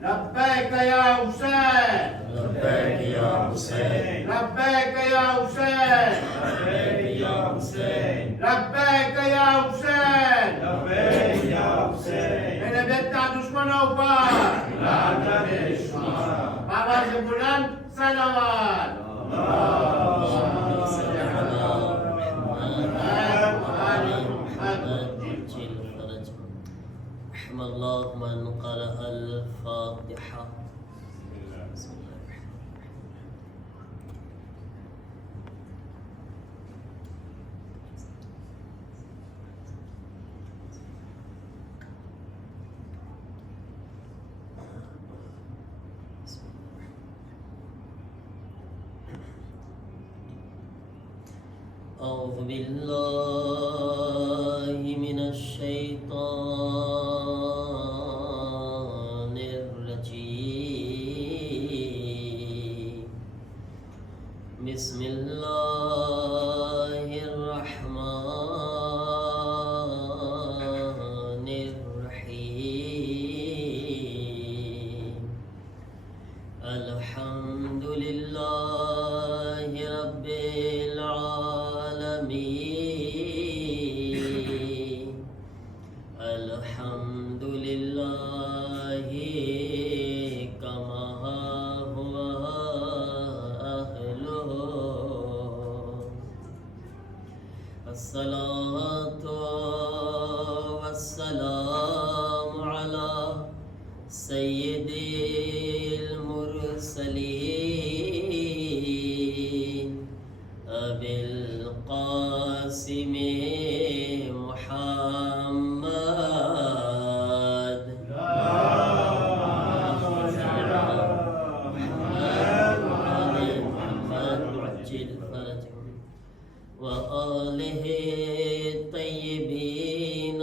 لبيك يا حسين لبيك يا حسين لبيك يا حسين لبيك يا حسين لبيك يا حسين لبيك يا حسين मैंने बेटा दुश्मनों पर लानत दुश्मन बाबा से बुलंद सलावत رحم الله من قرأ الفاتحة. أعوذ بالله من الشيطان الرجيم. بسم الله الرحمن الرحيم. الحمد لله رب العالمين. الحمد لله كما هو أهله. الصلاة والسلام على سيد المرسلين أبي القاسم محمد. عجل فرجهم وآله الطيبين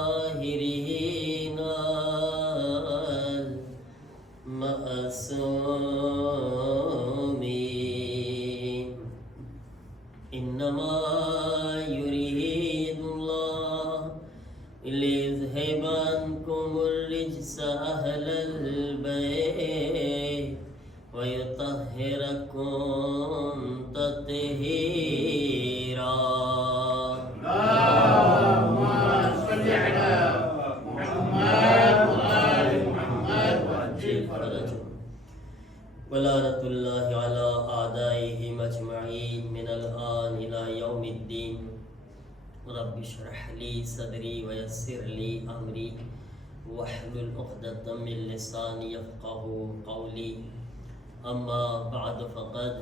الطاهرين المعصومين. إنما يريد الله ليذهب عنكم الرجس أهل البيت ويطهركم تطهيرا. اللهم صل على محمد وآل محمد وعجل فرجهم. ولعنة الله على أعدائهم أجمعين من الآن إلى يوم الدين. رب اشرح لي صدري ويسر لي أمري واحلل عقدة من لساني يفقه قولي. أما بعد فقد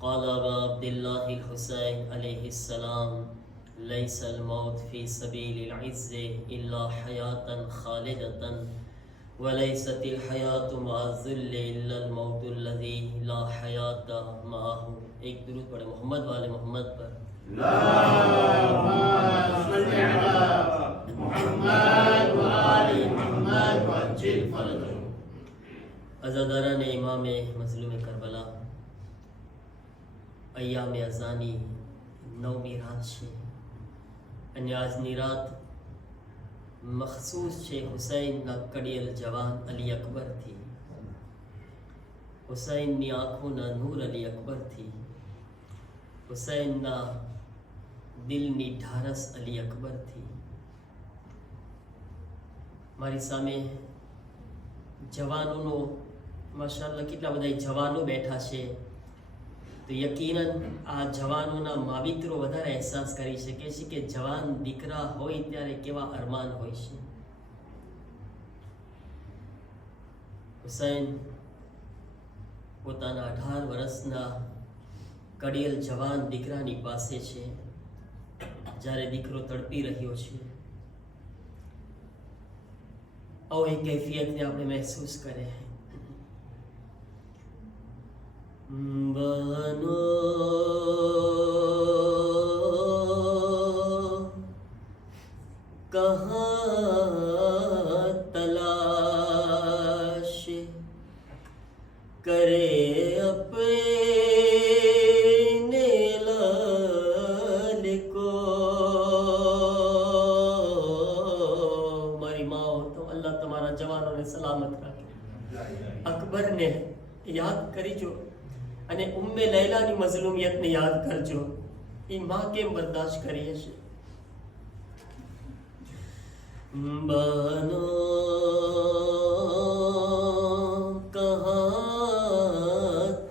قال أبا عبد الله الحسين عليه السلام: ليس الموت في سبيل العز إلا حياة خالدة وليست الحياة مع الذل إلا الموت الذي لا حياة معه. एक दुरूद पढ़े मोहम्मद वाले मोहम्मद पर. اللهم صل على محمد وآل محمد وعجل فرجهم. अज़ादारान इमाम मज़लूम करबला अय्याम अज़ानी नौमी रात છે અને આજની રાત મખસૂસ છે હુસૈનના કડિયલ જવાન અલી અકબરથી. હુસૈનની આંખોના નૂર અલી અકબરથી. હુસૈનના દિલની ઢારસ અલી અકબરથી. મારી સામે જવાનોનો માશાઅલ્લાહ કેટલા બધા જવાનો બેઠા છે, તો યકીનન આ જવાનોના માવિત્રો વધારે અહેસાસ કરી શકે છે કે જવાન દીકરા હોય ત્યારે કેવા અરમાન હોય છે. હુસૈન પોતાના 18 વર્ષના કડિયલ જવાન દીકરાની પાસે છે. જ્યારે દીકરો તડપી રહ્યો છે, આવો એ કૈફિયતને આપણે મહેસૂસ કરે. બનો કહાં તલાશ કરે अपने लाल को. મારી માઓ તો અલ્લાહ તમારા અમારા જવાનોને સલામત રાખે. અકબરને યાદ કરીજો અને ઉમ્મે લૈલાની મઝલૂમિયતને યાદ કરજો. એ માં કેમ બર્દાશ્ત કરી હશે. બનો કહા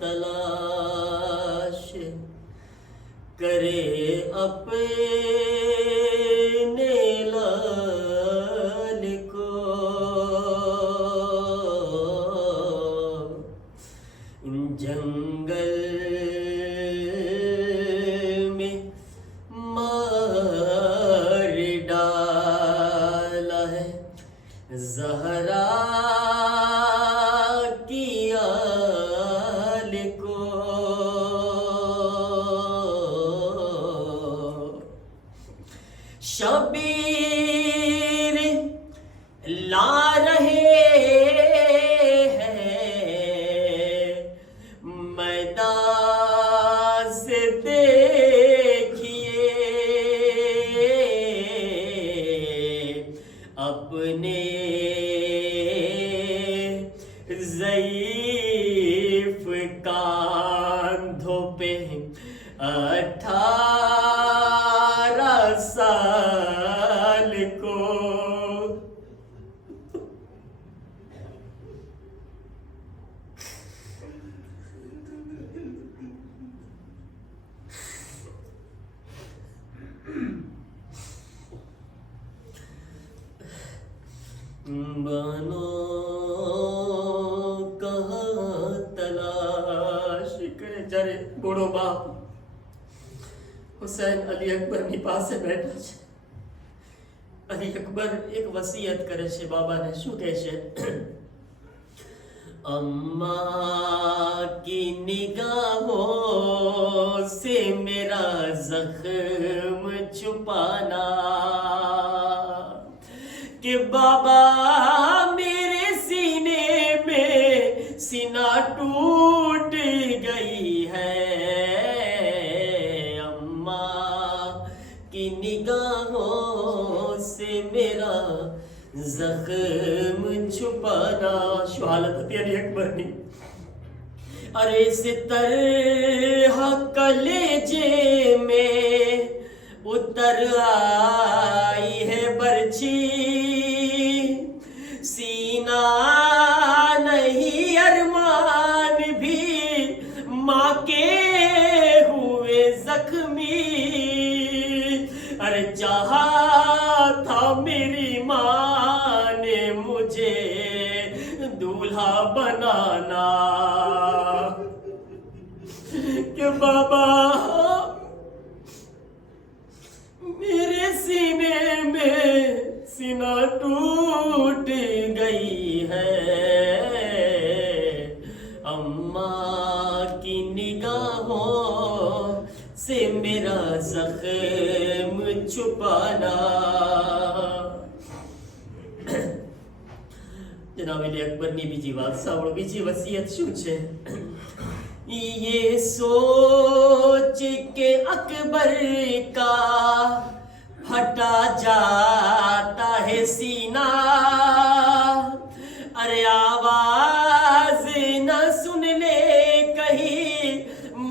તલાશ કરે अपने लाल को जंगल में मार डाला है ज़हरा की आल को. शबीर ला रहे हैं मैदान से देखिए अपने ज़ईफ़ कांधों पे 18 साल को. बनो कहाँ तलाश करे. જ્યારે બુઢો બાપ હુસૈન અલી અકબરની પાસે બેઠા છે. અલી અકબર એક વસિયત કરે છે બાબાને. શું કહે છે? अम्मा की निगाहों से मेरा जख्म छुपाना कि बाबा मेरे सीने में सीना टूट गई है। अम्मा की निगाहों से मेरा जख्म छुपाना। શું હાલત હતી અલી અકબરની! अरे इस तरह कलेजे में उतर आई है बर्छी, सीना नहीं अरमान भी माँ के हुए जख्मी। अरे चाहा था मेरी माँ ने मुझे दूल्हा बनाना कि बाबा मेरे सीने में सीना टूट गई है। अम्मा की निगाहों से मेरा जख्म छुपाना। जनाब अली अकबરની બીજી વાત સાંભળો, બીજી વસિયત શું છે? ये सोच के अकबर का फटा जाता है सीना, अरे आवाज न सुन ले कहीं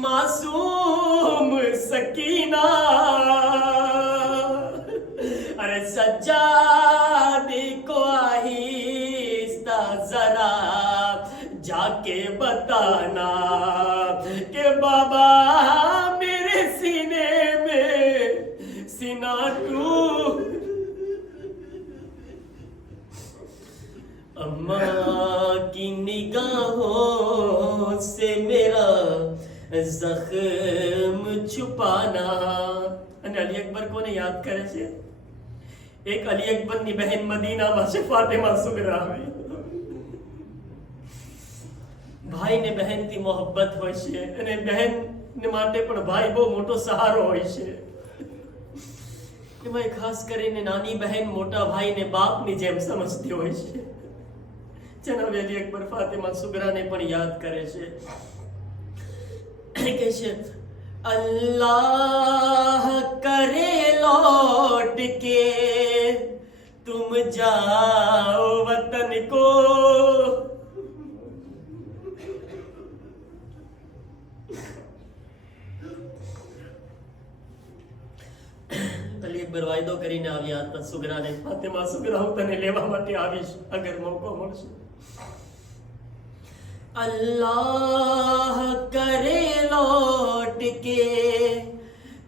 मासूम सकीना। अरे सज्जादे को आहिस्ता जरा जाके बताना कि बाबा मेरे सीने में सीना टूट। अम्मा की निगाहों से मेरा जख्म छुपाना। અને અલી અકબર કોને યાદ કરે છે? એક અલી અકબરની બહેન મદીનામાં છે, ફાતિમા સુગરા હોય. ભાઈ ને બહેન થી મોહબ્બત હોય છે અને બહેન ને માટે પણ ભાઈ બહુ મોટો સહારો હોય છે. એમાં ખાસ કરીને નાની બહેન મોટા ભાઈને બાપની જેમ સમજતી હોય છે. જનાબ અલી અકબર ફાતિમા સુગરાને પણ યાદ કરે છે. કહે છે અલ્લાહ કરે લौट के तुम जाओ वतन को અલી અકબર વાયદો કરીને આવ્યા હતા સુગરાને, ફાતિમા સુગરા હું તને લેવા માટે આવીશ અગર મોકો મળશે. अल्लाह करे लौट के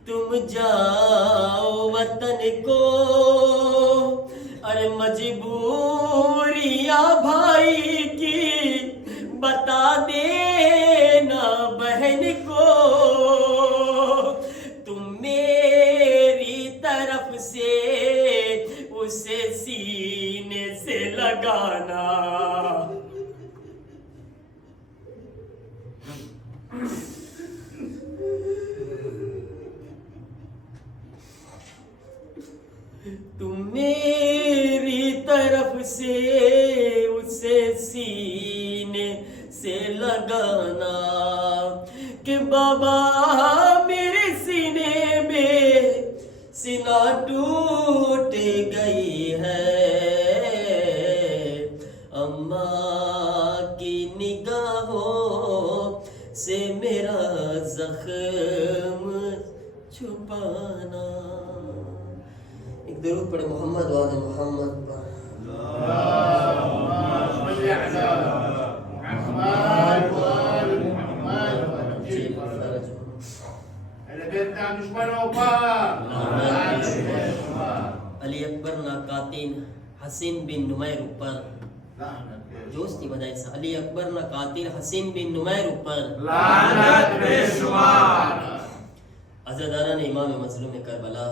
तुम जाओ वतन को, अरे मजबूरियां भाई की बता देना बहन को, तुम मेरी तरफ से उसे सीने से लगाना. तुम मेरी तरफ से उसे सीने से लगाना कि बाबा मेरे सीने में सीना टूट गई है, अम्मा की निगाहों से मेरा जख्म छुपाना. एक दरूद पढ़े मोहम्मद वाले मोहम्मद पर. अली अकबर ना कातिल हसीन बिन नुमैर ऊपर दोस्ती बधाई सा. अली अकबर ना कातिल हसीन बिन नुमैर ऊपर लानत बेशुमार. अज़ादारान इमाम मज़लूम करबला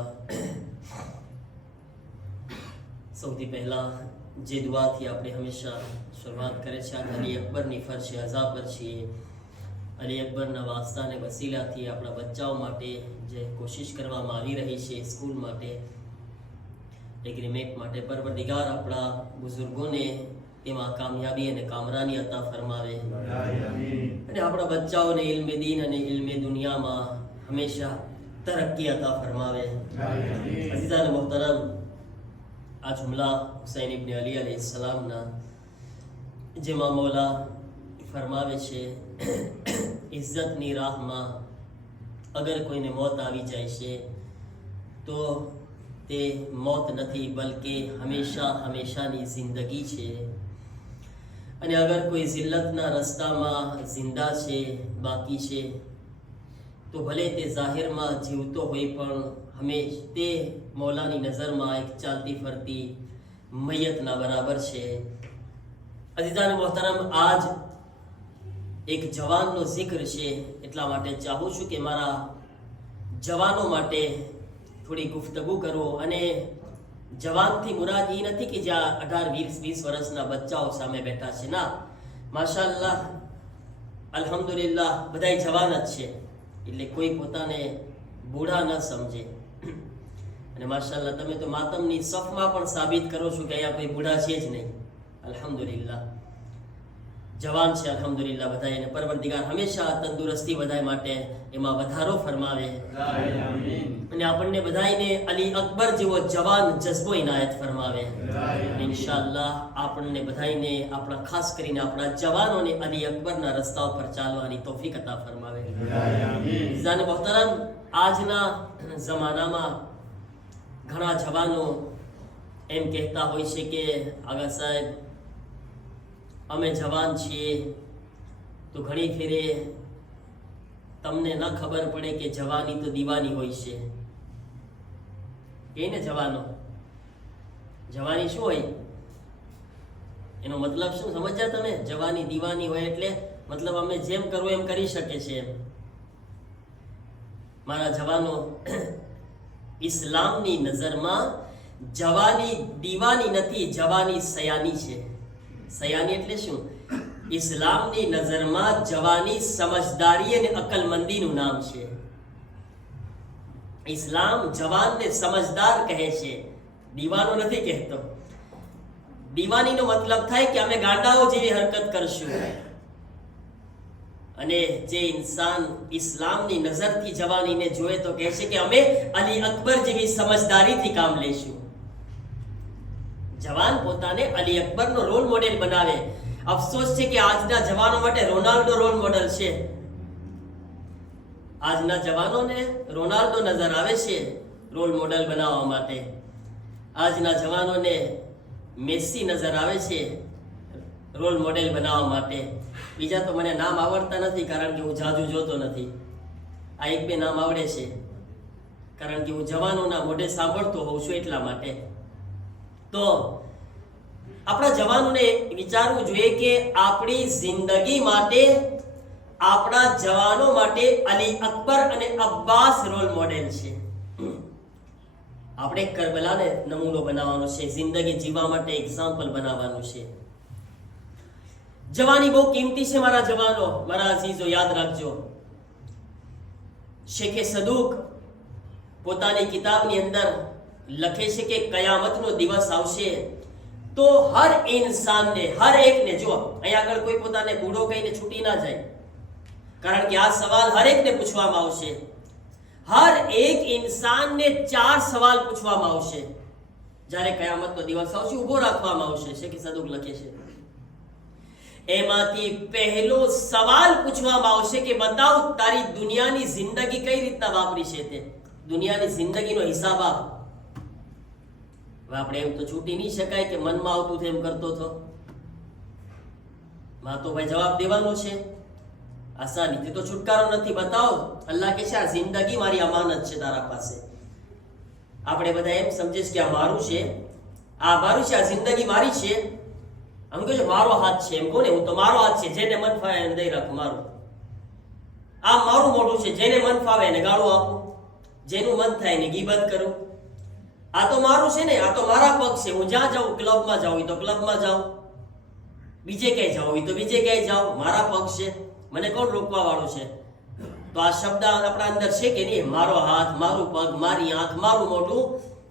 સૌથી પહેલા જે દુઆથી આપણે હંમેશા શરૂઆત કરે છે, આ અલી અકબરની ફરશે અઝા પર છીએ. અલી અકબરના વાસ્તાને વસીલાથી આપણા બચ્ચાઓ માટે જે કોશિશ કરવામાં આવી રહી છે સ્કૂલ માટે, એગ્રીમેન્ટ માટે, પરવરદિગાર આપણા બુઝુર્ગોને એમાં કામયાબી અને કામરાની અતા ફરમાવે અને આપણા બચ્ચાઓને ઇલ્મે દીન અને ઇલ્મે દુનિયામાં હંમેશા તરક્કી અતા ફરમાવે. અઝીઝાન મોહતરમ, આ જુમલા હુસૈન ઇબ્ન અલી अलैहिस्सलामના જેમાં મૌલા ફરમાવે છે ઇજ્જતની રાહમાં અગર કોઈને મોત આવી જાય છે તો તે મોત નથી બલકે હંમેશા હંમેશાની જિંદગી છે. અને અગર કોઈ જિલ્લતના રસ્તામાં જિંદા છે, બાકી છે, તો ભલે તે જાહેરમાં જીવતો હોય પણ હંમેશ તે મૌલાની નજરમાં એક ચાલતી ફરતી મૈયતના બરાબર છે. અઝીઝાન મોહતરમ, આજ એક જવાનનો જિક્ર છે, એટલા માટે ચાહું છું કે મારા જવાનો માટે થોડી ગુફ્તગુ કરો. અને જવાનથી મુરાદ એ નથી કે જ્યાં 18-20 વર્ષના બચ્ચાઓ સામે બેઠા છે, ના, માશાઅલ્લાહ અલ્હમ્દુલિલ્લાહ બધાય જવાન જ છે, એટલે કોઈ પોતાને બૂઢા ન સમજે. અને માશાઅલ્લાહ તમે તો માતમની સફમાં પણ સાબિત કરો છો કે અહીંયા કોઈ બુઢા છે જ નહીં. અલ્હમ્દુલિલ્લાહ જવાન છે અલ્હમ્દુલિલ્લાહ બધાય. અને પરવરદિગાર હંમેશા તંદુરસ્તી બધાય માટે એમાં વધારો ફરમાવે અને આપણને બધાયને અલી અકબર જેવો જવાન જઝ્બો ઇનાયત ફરમાવે. ઇન્શાઅલ્લાહ આપણને બધાયને, આપણા ખાસ કરીને આપણા જવાનોને અલી અકબરના રસ્તા પર ચાલવાની તૌફીક અતા ફરમાવે. ઇઝાન મોહતરમ, આજના જમાનામાં ઘણા જવાનો એમ કહેતા હોય છે કે આગા સાહેબ અમે જવાન છીએ તો ઘણી ફેરે તમને ન ખબર પડે કે જવાની તો દીવાની હોય છે. કે ને જવાનો જવાની શું હોય એનો મતલબ શું સમજ્યા તમે? જવાની દીવાની હોય એટલે મતલબ અમે જેમ કરવું એમ કરી શકે છે એમ. મારા જવાનો, ઇસ્લામની નજરમાં જવાની દીવાની નથી, જવાની સયાની છે. સયાની એટલે શું? ઇસ્લામની નજરમાં જવાની સમજદારી અને અકલમંદીનું નામ છે. ઇસ્લામ જવાનને સમજદાર કહે છે, દીવાનો નથી કહેતો. દીવાનીનો મતલબ થાય કે અમે ગાંડાઓ જેવી હરકત કરશું. અને જે ઇન્સાન ઇસ્લામની નજરથી જવાનીને જોએ તો કહે છે કે અમે અલી અકબર જેવી સમજદારીથી કામ લઈશું. જવાન પોતાને અલી અકબરનો રોલ મોડેલ બનાવે. અફસોસ છે કે આજના જવાનો માટે રોનાલ્ડો રોલ મોડેલ છે. આજના જવાનોને રોનાલ્ડો નજર આવે છે રોલ મોડેલ બનાવવા માટે. આજના જવાનોને મેસી નજર આવે છે રોલ મોડેલ બનાવવા માટે. બીજા તો મને નામ આવડતા નથી, કારણ કે હું જાજુ જોતો નથી. આ એક બે નામ આવડે છે, કારણ કે હું જવાનોના મોઢે સાંભળતો હોઉં છું એટલા માટે. તો આપણા જવાનોને વિચારવું જોઈએ કે આપણી જિંદગી માટે, આપણા જવાનો માટે અલી અકબર અને અબ્બાસ રોલ મોડેલ છે. આપણે કરબલાને નમૂનો બનાવવાનો છે, જિંદગી જીવવા માટે એક્ઝામ્પલ બનાવવાનું છે. જવાની બહુ કિંમતી છે મારા જવાનો, મારા અઝીઝો, યાદ રાખજો. શેખે સદુક પોતાની કિતાબની અંદર લખે છે કે કયામતનો દિવસ આવશે તો હર ઇન્સાનને, હર એકને, જો અહીંયા આગળ કોઈ પોતાને બૂઢો કહીને છૂટી ના જાય, કારણ કે આ સવાલ હર એકને પૂછવામાં આવશે. હર એક ઇન્સાનને 4 સવાલ પૂછવામાં આવશે જ્યારે કયામતનો દિવસ આવશે, ઊભો રાખવામાં આવશે. શેખ સદુક લખે છે એમાંથી પહેલો સવાલ પૂછવામાં આવશે કે બતાવ તારી દુનિયાની જિંદગી કઈ રીતના વાપરી છે, તે દુનિયાની જિંદગીનો હિસાબ આપ. હવે આપણે એમ તો છૂટી નહીં શકાય કે મનમાં આવતું તેમ કરતો હતો. માં તો ભાઈ જવાબ દેવાનો છે, આસાનીથી તો છુટકારો નથી. બતાવો. અલ્લાહ કે છે આ જિંદગી મારી અમાનત છે તારા પાસે. આપણે બધા એમ સમજીશ કે આ મારું છે, આ મારું છે, આ જિંદગી મારી છે. આમ કહે છે મારો હાથ છે, એમ કોને, હું તો મારો હાથ છે, જેને મન ફાવે એને દઈ રાખું મારું. આ મારું મોઢું છે, જેને મન ફાવે એને ગાળું આપું, જેનું મન થાય એને ગીબત કરું. આ તો મારું છે ને, આ તો મારા પગ છે, હું જ્યાં જાઉં, ક્લબમાં જાઉં તો ક્લબમાં જાઉં, બીજે ક્યાંય જાઉં હોય તો બીજે ક્યાંય જાઉં, મારા પગ છે, મને કોણ રોકવા વાળું છે? તો આ શબ્દ આપણા અંદર છે કે નહીં? મારો હાથ, મારું પગ, મારી આંખ, મારું મોઢું,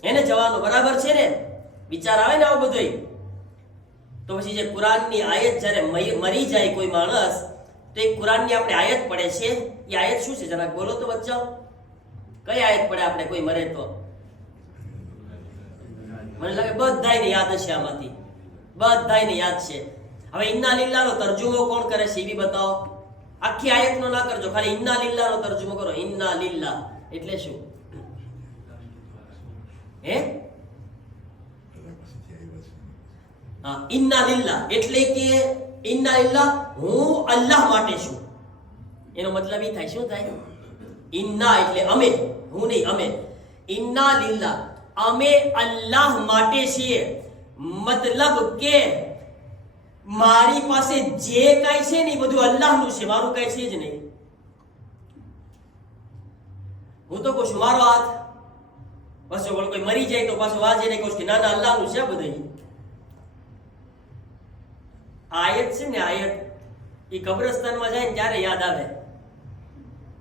એને જવાનું બરાબર છે ને? વિચાર આવે ને આવું બધું? તો પછી જે કુરાનની આયત જ્યારે મરી જાય કોઈ માણસ, તો એ કુરાનની આપણે આયત પડે છે. એ આયત શું છે જરાક બોલો તો બચ્ચાઓ, કઈ આયત પડે આપણે કોઈ મરે તો? મને લાગે બધાયને યાદ હશે, આમાંથી બધાયને યાદ છે. હવે ઇન્ના લિલ્લાહનો તર્જુમો કોણ કરે છે એ બી બતાવો. આખી આયતનો ના કરજો, ખાલી ઇન્ના લિલ્લાહનો તર્જુમો કરો. ઇન્ના લિલ્લાહ એટલે શું? હે? હા, ઇન્ના લિલ્લાહ એટલે કે ઇન્ના લિલ્લાહ, હું અલ્લાહ માટે છું. એનો મતલબ એ થાય, શું થાય? ઇન્ના એટલે અમે, હું નહીં, અમે. ઇન્ના લિલ્લાહ, અમે અલ્લાહ માટે છીએ. મતલબ કે મારી પાસે જે કાંઈ છે ને એ બધું અલ્લાહનું છે, મારું કાંઈ છે જ નહીં. હું તો કહું છું મારો હાથ, પાછો કોઈ મરી જાય તો પાછો વાજે કહું કે ના ના અલ્લાહનું છે બધું. આયત છે ને, આયત એ કબ્રસ્તાનમાં જાય ને ત્યારે યાદ આવે.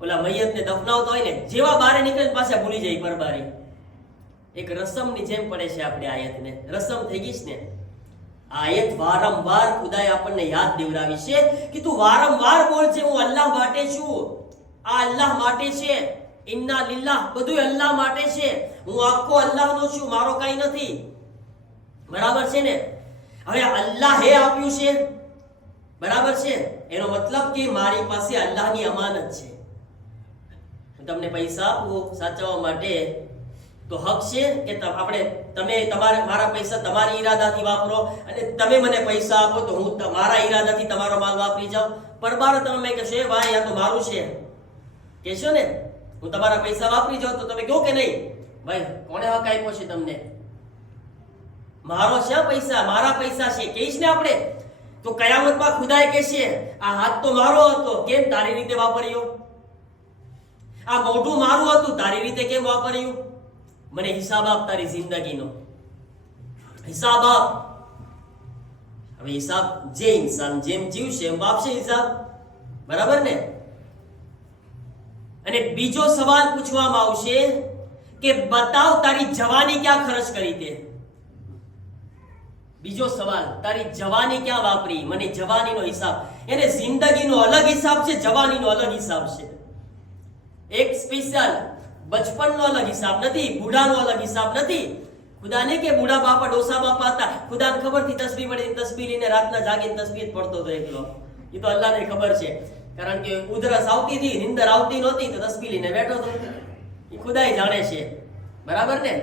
ઓલા મૈયતને દફનાવતા હોય ને, જેવા બારે નીકળે પાછા ભૂલી જાય પરબારી. એક રસમની જેમ પડે છે આપણે આયતને, રસમ થઈ ગઈ છે ને. આયત વારંવાર ખુદાએ આપણને યાદ દેવરાવી છે કે તું વારંવાર બોલજે હું અલ્લાહ માટે છું, આ અલ્લાહ માટે છે. ઇન્ના લિલ્લાહ, બધું અલ્લાહ માટે છે. હું આખો અલ્લાહનો છું, મારો કાંઈ નથી. બરાબર છે ને? હવે અલ્લાહે આપ્યું છે, બરાબર છે? એનો મતલબ કે મારી પાસે અલ્લાહની અમાનત છે. હું તમને પૈસા આપું સાચવવા માટે, તો હક છે કે તમે મારા પૈસા તમારી ઈરાદાથી વાપરો, અને તમે મને પૈસા આપો તો હું તમારા ઈરાદાથી તમારો માલ વાપરી જાઉં. પરબાર તમે કહેશો એ ભાઈ આ તો મારું છે, કહેશો ને? હું તમારા પૈસા વાપરી જાઉં તો તમે કહો કે નહીં ભાઈ કોણે હક આપ્યો છે તમને? મારો છે પૈસા, મારા પૈસા છે, કહીશ ને આપણે. તો કયામતમાં ખુદાએ કહેશે આ હાથ તો મારો હતો, કેમ તારી રીતે વાપર્યો? આ મોઢું મારું હતું, તારી રીતે કેમ વાપર્યું? મને હિસાબ આપ, તારી જિંદગીનો હિસાબ આપ. હવે હિસાબ જે ઇન્સાન જેમ જીવશે એમ આપશે હિસાબ, બરાબર ને? અને બીજો સવાલ પૂછવામાં આવશે કે બતાવ તારી જવાની ક્યાં ખર્ચ કરી તે. બીજો સવાલ, તારી જવાની ક્યાં વાપરી? મને જવાનીનો હિસાબ. એને જિંદગીનો અલગ હિસાબ છે, જવાનીનો અલગ હિસાબ છે. એક સ્પેશિયલ બચપનનો અલગ હિસાબ નથી, બુઢાનો અલગ હિસાબ નથી. ખુદાને કે બુઢા બાપા ડોસા બાપા હતા, ખુદાને ખબર થી તસ્બીહ પડી, તસ્બીહ લઈને રાતના જાગીને તસ્બીહ પડતો હતો એકલો. એ તો અલ્લાહને ખબર છે, કારણ કે ઉધરસ આવતી હતી, નિંદર આવતી નહોતી, તો તસ્બીહ લઈને બેઠો હતો. એ ખુદાય જાણે છે, બરાબર ને?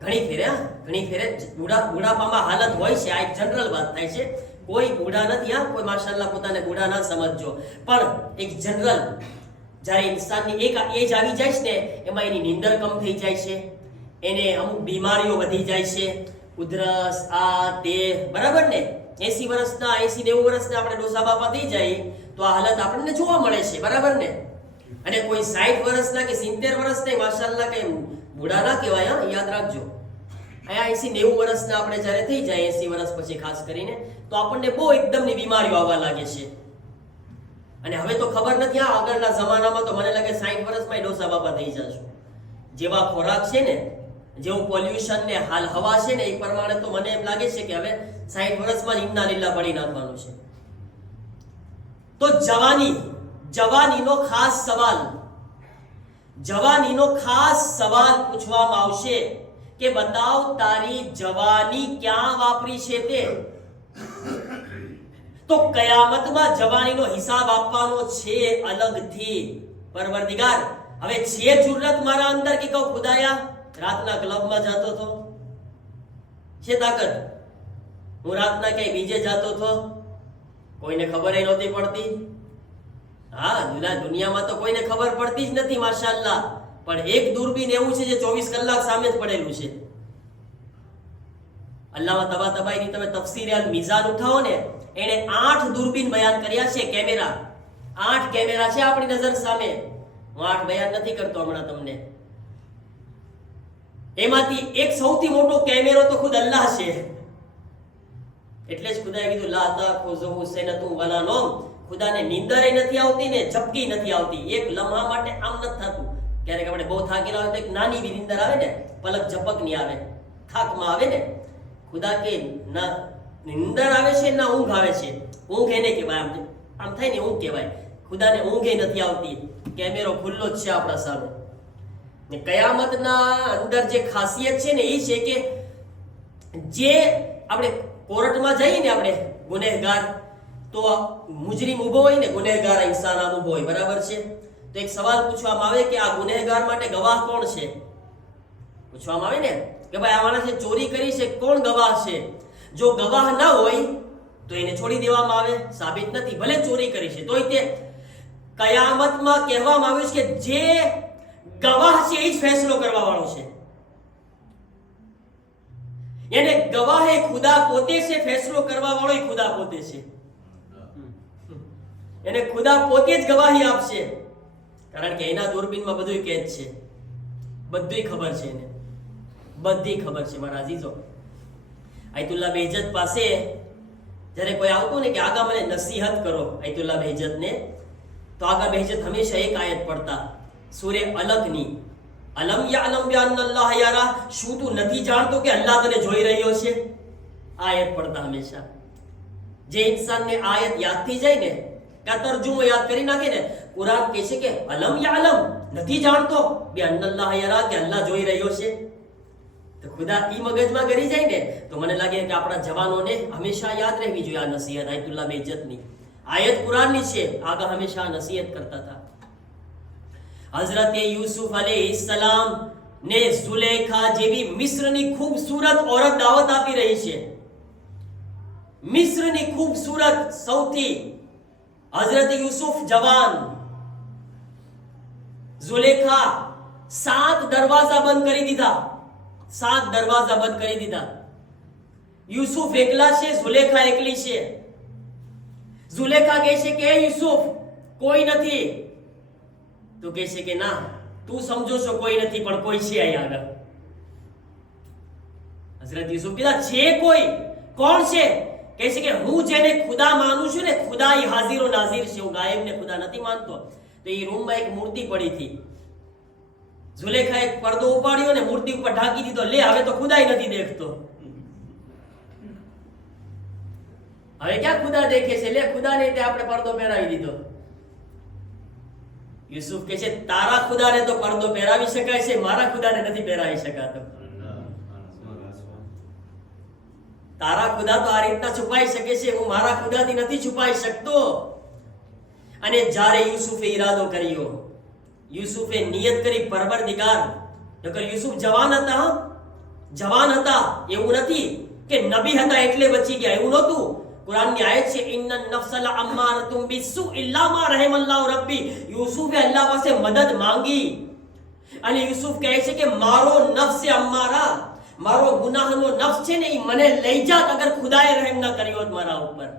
ઘણી ફેરે બુઢાપામાં હાલત હોય છે. આ એક જનરલ વાત થાય છે, કોઈ બુઢા નથી, હા, કોઈ માશાઅલ્લાહ પોતાને બુઢા ના સમજજો, પણ એક જનરલ જ્યારે ઇન્સાનની એક એજ આવી જાય છે ને, એમાં એની નીંદર કમ થઈ જાય છે, એને અમુક બીમારીઓ વધી જાય છે, ઉધરસ આ તે, બરાબર ને? 80 વર્ષના 80-90 વર્ષના આપણે ડોસા બાપા થઈ જાય તો આ હાલત આપણને જોવા મળે છે, બરાબર ને? અને કોઈ 60 વર્ષના કે 70 વર્ષના માશાઅલ્લાહ કઈ બુઢા ના કહેવાય, હા, યાદ રાખજો. અહીંયા 80-90 વર્ષના આપણે જ્યારે થઈ જાય, 80 વર્ષ પછી ખાસ કરીને, તો આપણને બહુ એકદમની બીમારીઓ આવવા લાગે છે. અને હવે તો ખબર નથી, આ આગળના જમાનામાં તો મને લાગે 60 વર્ષમાં ડોસા બાપા થઈ જશે. જેવા ખોરાક છે ને, જેવું પોલ્યુશન ને હાલ હવા છે ને, એ પ્રમાણે તો મને એમ લાગે છે કે હવે 60 વર્ષમાં જ ઇન્ના લીલા પડી નાખવાનું છે. તો જવાનીનો ખાસ સવાલ પૂછવામાં આવશે કે બતાવ તારી જવાની ક્યાં વાપરી છે તે. તો કયામતમાં જવાનીનો હિસાબ આપવાનો છે અલગથી. પરવરદિગાર, હવે છે જુરત મારા અંદર કે કહું ખુદાયા રાતના ક્લબમાં જતો હતો, છે તાકાત હું રાતના ક્યાંય બીજે જતો હતો, કોઈને ખબર નહોતી પડતી. હા, દુનિયામાં તો કોઈને ખબર પડતી જ નથી માશાઅલ્લાહ, પણ એક દૂરબીન એવું છે જે 24 કલાક સામે જ પડેલું છે. અલ્લામા તબાતબાઈની તમે તફસીર અલ મિઝાન ઉઠાવો ને, એને 8 દૂરબીન બયાન કર્યા છે. કેમેરા 8 કેમેરા છે આપણી નજર સામે. હું 8 બયાન નથી કરતો હમણાં તમને. એમાંથી એક સૌથી મોટો કેમેરો તો ખુદ અલ્લાહ છે. એટલે જ ખુદાએ કીધું લા તાખુઝુહુ સિનતુન વલા નૌમ. ખુદાને નીંદરે નથી આવતી ને ઝપકી નથી આવતી. એક લમ્હા માટે આમ નથી થતું. ક્યારેક આપણે બહુ થાકેલા હોય તો એક નાની બી નીંદર આવે ને, પલક ઝપકની આવે, થાકમાં આવે ને. ખુદા કે ના નીંદર આવે છે ના ઊંઘ આવે છે. ઊંઘ એને કહેવાય, આમ થાય ને ઊંઘ કહેવાય. ખુદાને ઊંઘ નથી આવતી. કેમેરો ખુલ્લો જ છે આપણા સામે. ને કયામતના અંદર જે ખાસિયત છે ને એ છે કે જે આપણે કોર્ટમાં જઈએ ને, આપણે ગુનેહગાર, તો મુજરીમ ઊભો હોય ને, ગુનેહગાર ઇન્સાન આમ ઊભો હોય, બરાબર છે? તો એક સવાલ પૂછવામાં આવે કે આ ગુનેહગાર માટે ગવાહ કોણ છે? પૂછવામાં આવે ને કે ભાઈ આ માણસે ચોરી કરી છે, કોણ ગવાહ છે? જો ગવાહ ના હોય તો એને છોડી દેવામાં આવે, સાબિત નથી, ભલે ચોરી કરી છે તોય. તે કયામતમાં કહેવામાં આવ્યું છે કે જે ગવાહ છે એ જ ફેસલો કરવા વાળો છે. એને ગવાહ એ ખુદા પોતે છે, ફેસલો કરવા વાળો એ ખુદા પોતે છે. એને ખુદા પોતે જ ગવાહી આપશે, કારણ કે એના દૂરબીનમાં બધું કેદ છે, બધું ખબર છે એને, બધી ખબર છે. મારા અઝીઝો, આયતુલ્લાહ બેહજત પાસે જ્યારે કોઈ આવતું ને કે આગા મને નસીહત કરો આયતુલ્લાહ બેહજતને, તો આગા બેહજત હંમેશા એક આયત પડતા સૂરે અલકની, અલમ યઅલમ બિઅન્નલ્લાહ યરા. શું તું નથી જાણતો કે અલ્લાહ તને જોઈ રહ્યો છે? આયત પડતા હંમેશા. જે ઇન્સાનને આયત યાદ થઈ જાય ને, કે તર્જુમો યાદ કરી નાખે ને, કુરાન કહે છે કે અલમ યઅલમ, નથી જાણતો બિઅન્નલ્લાહ યરા, કે અલ્લાહ જોઈ રહ્યો છે. તો ખુદા ઈ મગજમાં કરી જાય ને, તો મને લાગે કે આપણા જવાનોને હંમેશા યાદ રહેવી જોઈએ આ નસીહત આયતુલ્લાહ બેહજતની. આયત કુરાનની છે, આગળ હંમેશા નસીહત કરતા હતા. હઝરત યુસુફ અલૈહિસ્સલામ ને ઝુલેખા જેવી મિસ્રની ખૂબસૂરત ઓરત દાવત આપી રહી છે. મિસ્રની ખૂબસૂરત સૌથી હઝરત યુસુફ જવાન, ઝુલેખા 7 દરવાજા બંધ કરી દીધા. 7 દરવાજા બંધ કરી દીધા. યુસુફ એકલા છે, ઝુલેખા એકલી છે. ઝુલેખા કહે છે કે યુસુફ કોઈ નથી, તો કહે છે કે ના તું સમજો છો કોઈ નથી, પણ કોઈ છે અહીંયા આગળ. હઝરત યુસુફ કીધા છે કોઈ, કોણ છે? કહે છે કે હું જેને ખુદા માનું છું ને, ખુદા એ હાજિર નાઝિર છે, હું ગાયબને ખુદા નથી માનતો. તો એ રૂમમાં એક મૂર્તિ પડી હતી. ઝુલેખા એક પડદો ઉપાડ્યો ને મૂર્તિ ઉપર ઢાંકી દીધો. લે, હવે તો ખુદાય નથી દેખતો. હવે ક્યાં ખુદા દેખે છે? લે, ખુદાને તે આપણે પડદો પહેરાવી દીધો. યુસુફ કહે છે તારા ખુદાને તો પડદો પહેરાવી શકાય છે, મારા ખુદાને નથી પહેરાવી શકાતો. તારા ખુદા તો આ રીતના છુપાઈ શકે છે, હું મારા ખુદાથી નથી છુપાઈ શકતો. અને જ્યારે યુસુફે ઈરાદો કર્યો, યુસુફે નિયત કરી પરવરદિગાર, નકર યુસુફ જવાન હતા એવું નથી કે નબી હતા એટલે બચી ગયા, એવું નહોતું. કુરાનની આયત છે ઇન્નન નફ્સલ અમ્મારતુમ બિસ્સુ ઇલ્લા મા રહેમલ્લાહુ રબ્બી. યુસુફે અલ્લાહ પાસે મદદ માંગી અને યુસુફ કહે છે કે મારો નફ્સ અમ્મારા, મારો ગુનાહનો નફ્સ છે ને, એ મને લઈ જાત અગર ખુદાએ રહેમ ન કર્યો હોત મારા ઉપર.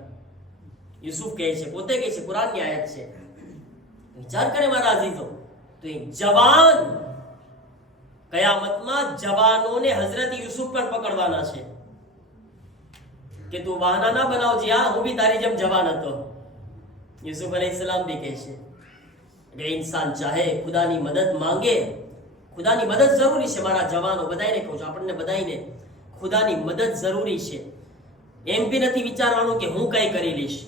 યુસુફ કહે છે, પોતે કહે છે, કુરાનની આયત છે. વિચાર કરે મારા અઝીઝો, તો એ જવાન, કયામતમાં જવાનોને હઝરત યુસુફ પર પકડવાના છે કે તું બહાના ના બનાવજે, હા હું બી તારી જેમ જવાન હતો. યુસુફ અલૈહિસ્સલામ બી કહે છે કે ઇન્સાન ચાહે ખુદાની મદદ માંગે, ખુદાની મદદ જરૂરી છે. મારા જવાનો બધાને કહું છું, આપણને બધાને ખુદાની મદદ જરૂરી છે. એમ બી નથી વિચારવાનું કે હું કઈ કરી લઈશ,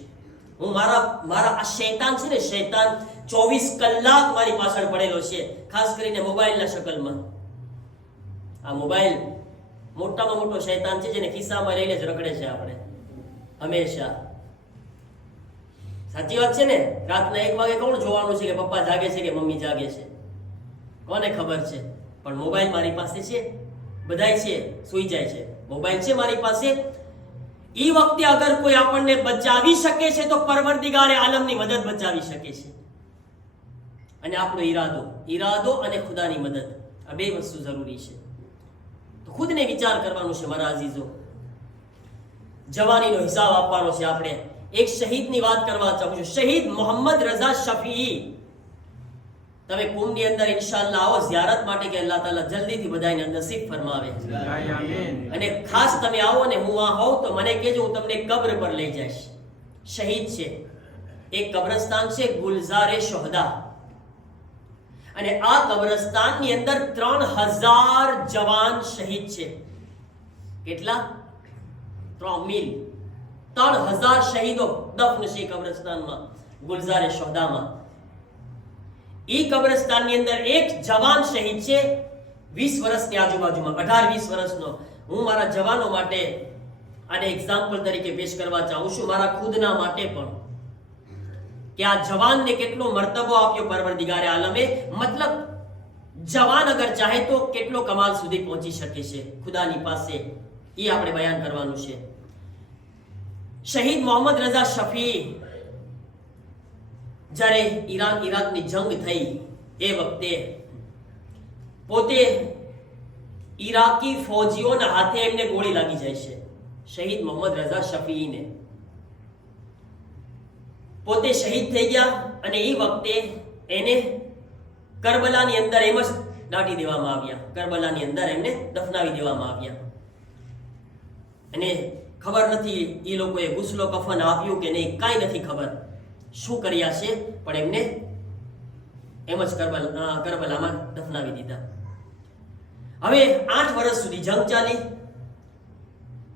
હું મારા આ શૈતાન છે ને, શૈતાન 24 કલાક મારી પાછળ પડેલો છે, ખાસ કરીને મોબાઈલના શકલમાં. આ મોબાઈલ મોટામાં મોટો શૈતાન છે, જેને ખિસ્સામાં લઈને જ રખડે છે આપણે હંમેશા. સાચી વાત છે ને? રાતના 1 વાગે કોણ જોવાનું છે કે પપ્પા જાગે છે કે મમ્મી જાગે છે? કોને ખબર છે? પણ મોબાઈલ મારી પાસે છે, બધાય છે, સૂઈ જાય છે, મોબાઈલ છે મારી પાસે. ઈ વખતે અગર કોઈ આપણને બચાવી શકે છે તો પરવરદિગારે આલમની મદદ બચાવી શકે છે. અને આપણો ઈરાદો અને ખુદાની મદદ, આ બે વસ્તુ જરૂરી છે. તો ખુદને વિચાર કરવાનો છે મારા અઝીઝો. જવાનીનો હિસાબ આપવાનો છે આપણે. એક શહીદની વાત કરવા ચાહું છું, શહીદ મોહમ્મદ રઝા શફી. તમે કુંભની અંદર ઇન્શાઅલ્લાહ આવો ઝિયારત માટે કે અલ્લાહ તાલા જલ્દીથી બધાને નસીબ ફરમાવે. અને ખાસ તમે આવો ને હું આ હોઉં તો મને કહેજો, હું તમને કબ્ર પર લઈ જઈશ. શહીદ છે, એક કબ્રસ્તાન છે ગુલઝારે શોહદા, અને આ કબ્રસ્તાનની અંદર 3000 જવાન શહીદ છે. કેટલા? 3 મિલ 3000 શહીદો દફન છે કબ્રસ્તાનમાં, ગુલઝારે શોહદામાં. ઈ કબ્રસ્તાનની અંદર એક જવાન શહીદ છે, 20 વર્ષની આજુબાજુમાં, 18-20 વર્ષનો. હું મારા જવાનો માટે આને એક્ઝામ્પલ તરીકે પેશ કરવા ચાહું છું, મારા ખુદના માટે પણ, કે આ જવાનને કેટલો મર્તબો આપ્યો પરવરદિગારે આલમે. મતલબ જવાન અગર ચાહે તો કેટલો કમાલ સુધી પહોંચી શકે છે ખુદાની પાસે, એ આપણે બયાન કરવાનું છે. શહીદ મોહમ્મદ રઝા શફી, જ્યારે ઈરાકની જંગ થઈ એ વખતે પોતે ઈરાકી ફૌજીઓના હાથે એમને ગોળી લાગી જાય છે. શહીદ મોહમ્મદ રઝા શફીને પોતે શહીદ થઈ ગયા, અને એ વખતે એને કરબલાની અંદર એમ જ દાટી દેવામાં આવ્યા, કરબલાની અંદર એમને દફનાવી દેવામાં આવ્યા. અને ખબર નથી એ લોકોએ ગુસ્લો કફન આપ્યું કે નહીં, કાંઈ નથી ખબર શું કર્યા છે, પણ એમને એમ જ કરબલામાં દફનાવી દીધા. હવે 8 વર્ષ સુધી જંગ ચાલી,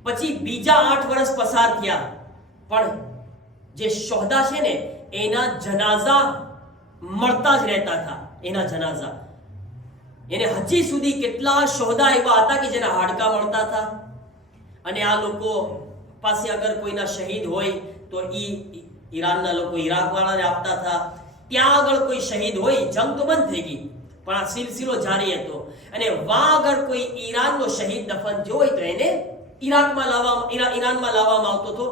પછી બીજા 8 વર્ષ પસાર થયા, પણ જે શોહદા છે ને એના જનાઝા મળતા જ રહેતા હતા. એના જનાઝા, એને હજી સુધી કેટલા શોહદા એવા હતા કે જેના હાડકા મળતા હતા. અને આ લોકો પાસે અગર કોઈના શહીદ હોય તો ઈરાનના લોકો ઈરાક વાળાને આપતા હતા. ત્યાં આગળ કોઈ શહીદ હોય, જંગ તો બંધ થઈ ગઈ પણ આ સિલસિલો જારી હતો, અને આગળ કોઈ ઈરાનનો શહીદ દફન થયો હોય તો એને ઈરાનમાં લાવવામાં આવતો હતો.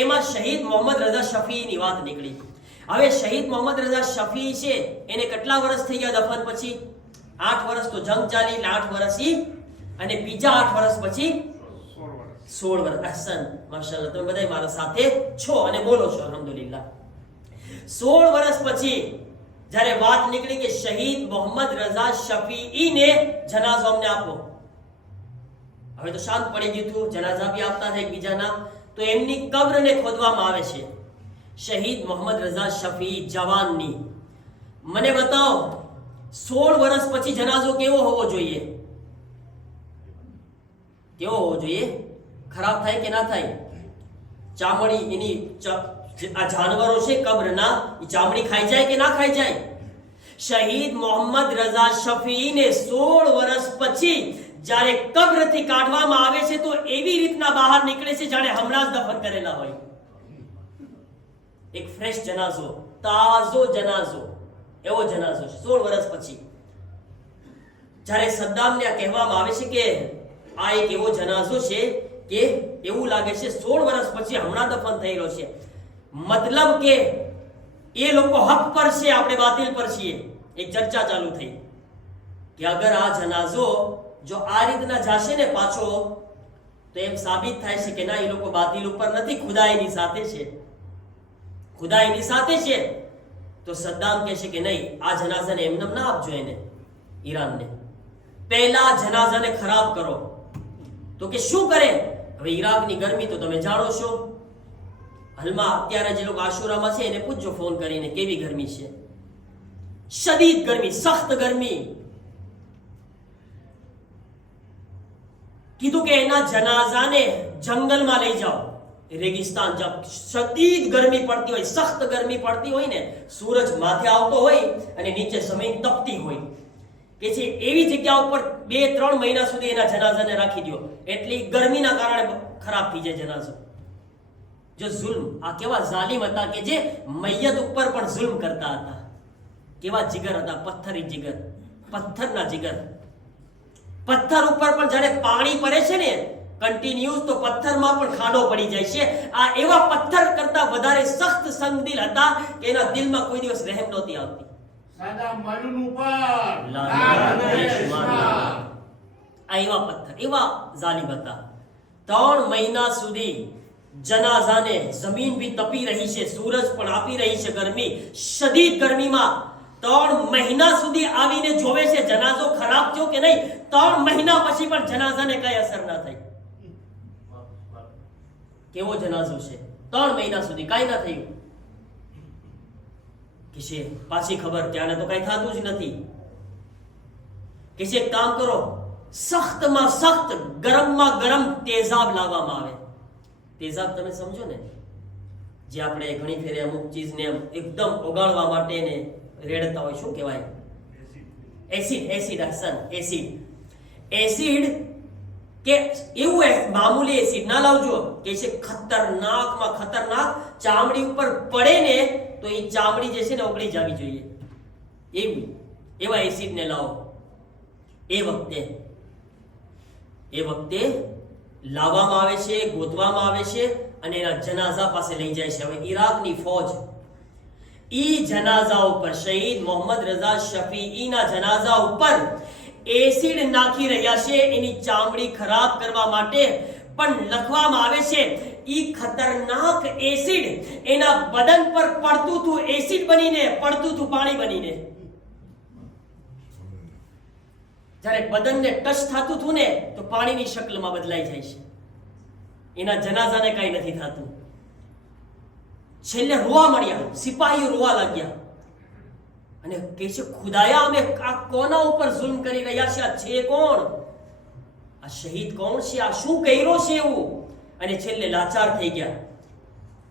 એમાં શહીદ મોહમ્મદ રઝા શફીની વાત નીકળી. હવે શહીદ મોહમ્મદ રઝા શફી છે, એને કેટલા વર્ષ થઈ ગયા દફન પછી? 8 વર્ષ તો જંગ ચાલી, એટલે 8 વર્ષ અને બીજા 8 વર્ષ પછી 16 વર્ષ. અહસન, માશાઅલ્લાહ, તમે બધા મારા સાથે છો અને બોલો છો અલ્હમ્દુલિલ્લાહ. 16 વર્ષ પછી જ્યારે વાત નીકળી કે શહીદ મોહમ્મદ રઝા શફીને જનાઝો અમને આપો, હવે તો શાંત પડી ગયું હતું, જનાઝા બી આપતા હતા એકબીજાના. તો એમની કબ્રને ખોદવામાં આવે છે, શહીદ મોહમ્મદ રઝા શફી જવાનની. મને બતાવો 16 વર્ષ પછી જનાઝો કેવો હોવો જોઈએ? કેવો હોવો જોઈએ? ખરાબ થાય કે ના થાય? ચામડી એની આ જાનવરો છે કબ્રના, એ ચામડી ખાઈ જાય કે ના ખાઈ જાય? શહીદ મોહમ્મદ રઝા શફીને 16 વર્ષ પછી જ્યારે કબ્રથી કાઢવામાં આવે છે તો એવી રીતના બહાર નીકળે છે જાણે હમણાં જ દફન કરેલા હોય. એક ફ્રેશ જનાઝો, તાજો જનાઝો, એવો જનાઝો છે 16 વર્ષ પછી. જ્યારે સદ્દામને આ કહેવામાં આવે છે કે આ એક એવો જનાઝો છે કે એવું લાગે છે 16 વર્ષ પછી હમણાં દફન થઈ રહ્યો છે. મતલબ કે એ લોકો હક પર છે, આપણે બાતિલ પર છીએ. એક ચર્ચા ચાલુ થઈ કે અગર આ જનાઝો જો આ રીતના જાશે ને પાછો તો એમ સાબિત થાય છે કે ના, એ લોકો બાતિલ ઉપર નથી, ખુદાઈની સાથે છે, ખુદાઈની સાથે છે. તો સદ્દામ કહે છે કે નહીં, આ જનાઝાને એમને ના આપજો, એને ઈરાનને પહેલા જનાઝાને ખરાબ કરો. તો કે શું કરે? હવે ઈરાકની ગરમી તો તમે જાણો છો. હાલમાં અત્યારે જે લોકો આશુરામાં છે એને પૂછજો ફોન કરીને કેવી ગરમી છે. શદીદ ગરમી, સખ્ત ગરમી. કીધું કે એના જનાઝાને જંગલમાં લઈ જાઓ, રેગિસ્તાન. જબ શદીદ ગરમી પડતી હોય, સખ્ત ગરમી પડતી હોય ને, સૂરજ માથે આવતો હોય અને નીચે જમીન તપતી હોય, કે છે એવી જગ્યા ઉપર 2-3 મહિના સુધી એના જનાઝાને રાખી દો. એટલી ગરમીના કારણે ખરાબ થઈ જાય જનાઝો. જો જુલ્મ, આ કેવા જાલિમ હતા કે જે મૈયત ઉપર પણ જુલ્મ કરતા હતા. કેવા જીગર હતા, પથ્થરી જીગર, પથ્થરના જીગર. પથ્થર ઉપર પણ જ્યારે પાણી પડે છે ને કન્ટિન્યુઅસ, તો પથ્થરમાં પણ ખાડો પડી જાય છે. આ એવા પથ્થર કરતા વધારે સખ્ત સંગદિલ હતા કે એના દિલમાં કોઈ દિવસ રહેમ નહોતી આવતી. સાદા મનનું પર આ એવા પથ્થર, એવા જાલિમ હતા. 3 મહિના સુધી જનાઝાને, જમીન બી તપી રહી છે, સૂરજ પણ આપી રહી છે ગરમી, શદીદ ગરમીમાં 3 મહિના સુધી આવીને જોવે છે જનાઝો ખરાબ થયો કે નહીં. 3 મહિના પછી પણ જનાઝાને કઈ અસર ના થઈ. કેવો જનાઝો છે? 3 મહિના સુધી કઈ ના થયું. કે છે પાછી ખબર, ત્યાંને તો કઈ થતું જ નથી. કે છે એક કામ કરો, સખ્તમાં સખ્ત, ગરમમાં ગરમ તેજાબ લાવવામાં આવે. તેજાબ તમે સમજો ને, જે આપણે ઘણી ફેરે અમુક ચીજને એકદમ ઓગાળવા માટે ને રેડતા હોય, શું કહેવાય? Acid. Acid, Hasan, acid. Acid કે એવું મામૂલી એસિડ ના લાવજો, કે છે ખતરનાકમાં ખતરનાક. ચામડી ઉપર પડે ને તો એ ચામડી જે છે ને ઓગળી જવી જોઈએ, એવા એસિડને લાવો. એ વખતે લાવવામાં આવે છે, ગોતવામાં આવે છે અને એના જનાઝા પાસે લઈ જાય છે. હવે ઈરાકની ફૌજ ઈ જનાઝા ઉપર, શહીદ મોહમ્મદ રઝા શફીઈના જનાઝા ઉપર એસિડ નાખી રહ્યા છે એની ચામડી ખરાબ કરવા માટે. પણ લખવામાં આવે છે ઈ ખતરનાક એસિડ એના બદન પર પડતું હતું, એસિડ બનીને પડતું હતું, પાણી બનીને. જ્યારે બદનને ટચ થતું હતું ને તો પાણીની શક્લમાં બદલાઈ જાય છે. એના જનાઝાને કઈ નથી થતું. છેલ્લે રોવા મળ્યા, સિપાહીઓ રોવા લાગ્યા અને કહે છે ખુદાયા, અમે આ કોના ઉપર જુલ્મ કરી રહ્યા છે? આ છે કોણ? આ શહીદ કોણ છે? આ શું કર્યો છે એવું? અને છેલ્લે લાચાર થઈ ગયા.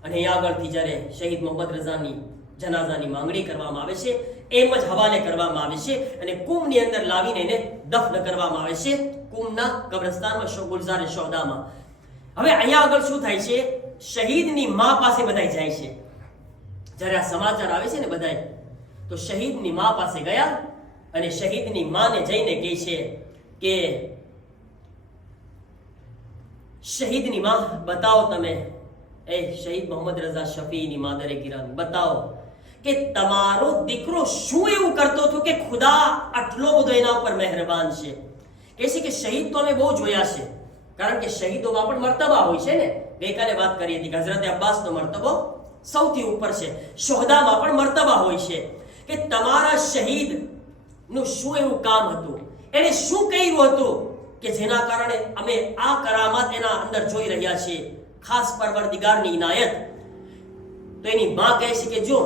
અને અહીં આગળથી જ્યારે શહીદ મોહમ્મદ રઝાની જનાઝાની માંગણી કરવામાં આવે છે, એમ જ હવાલે કરવામાં આવે છે અને કુમની અંદર લાવીને એને દફન કરવામાં આવે છે, કુમના કબ્રસ્તાનમાં, ગુલઝાર શોહદામાં. હવે અહીંયા આગળ શું થાય છે? શહીદની માં પાસે બધાય જાય છે. જ્યારે આ સમાચાર આવે છે ને બધાય, તો શહીદની માં પાસે ગયા અને શહીદની માને જઈને કહે છે કે શહીદની માં, બતાવો તમે, એ શહીદ મોહમ્મદ રઝા શફીની માદરે કિરામ, બતાવો કે તમારો દીકરો શું એવું કરતો હતો કે ખુદા આટલો બધો એના ઉપર મહેરબાન છે. કહે છે કે શહીદ તો અમે બહુ જોયા છે, કારણ કે શહીદોમાં પણ મર્તબા હોય છે ને. ગઈકાલે વાત કરી હતી કે હઝરત અબ્બાસનો મર્તબો સૌથી ઉપર છે, શોહદામાં પણ મર્તબા હોય છે. કે તમારા શહીદનું શું એવું કામ હતું, એને શું કર્યું હતું કે જેના કારણે અમે આ કરામત એના અંદર જોઈ રહ્યા છીએ, ખાસ પરવરદિગારની ઇનાયત. તો એની માં કહે છે કે જો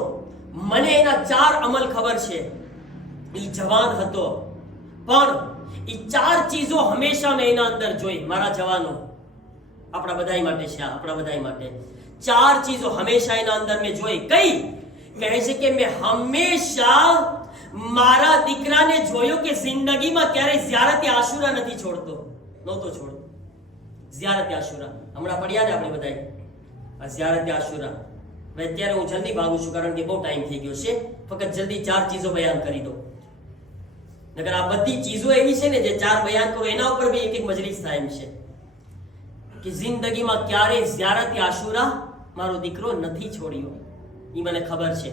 મને એના 4 અમલ ખબર છે. એ જવાન હતો પણ એ 4 ચીજો હંમેશા મેં એના અંદર જોઈ. મારા જવાનો, આપણા બધાય માટે છે, આપણા બધાય માટે 4 ચીજો હંમેશા એના અંદર મેં જોઈ. કઈ? કહે છે કે મેં હંમેશા મારા દીકરાને જોયો કે જિંદગીમાં ક્યારેય ઝિયારત આશુરા નથી છોડતો, નહોતો છોડતો. ઝિયારત આશુરા હમણાં પડ્યા ને આપણે બધાય આ ઝિયારત આશુરા. હવે અત્યારે હું જલ્દી ભાગું છું કારણ કે બહુ ટાઈમ થઈ ગયો છે. ફક્ત જલ્દી 4 ચીજો બયાન કરી દો, નકર આ બધી ચીજો એવી છે ને જે 4 બયાન કરો એના ઉપર બી એક મજલિસ થાય એમ છે કે જિંદગીમાં ક્યારેય ઝિયારત આશુરા મારો દીકરો નથી છોડ્યો. એ મને ખબર છે.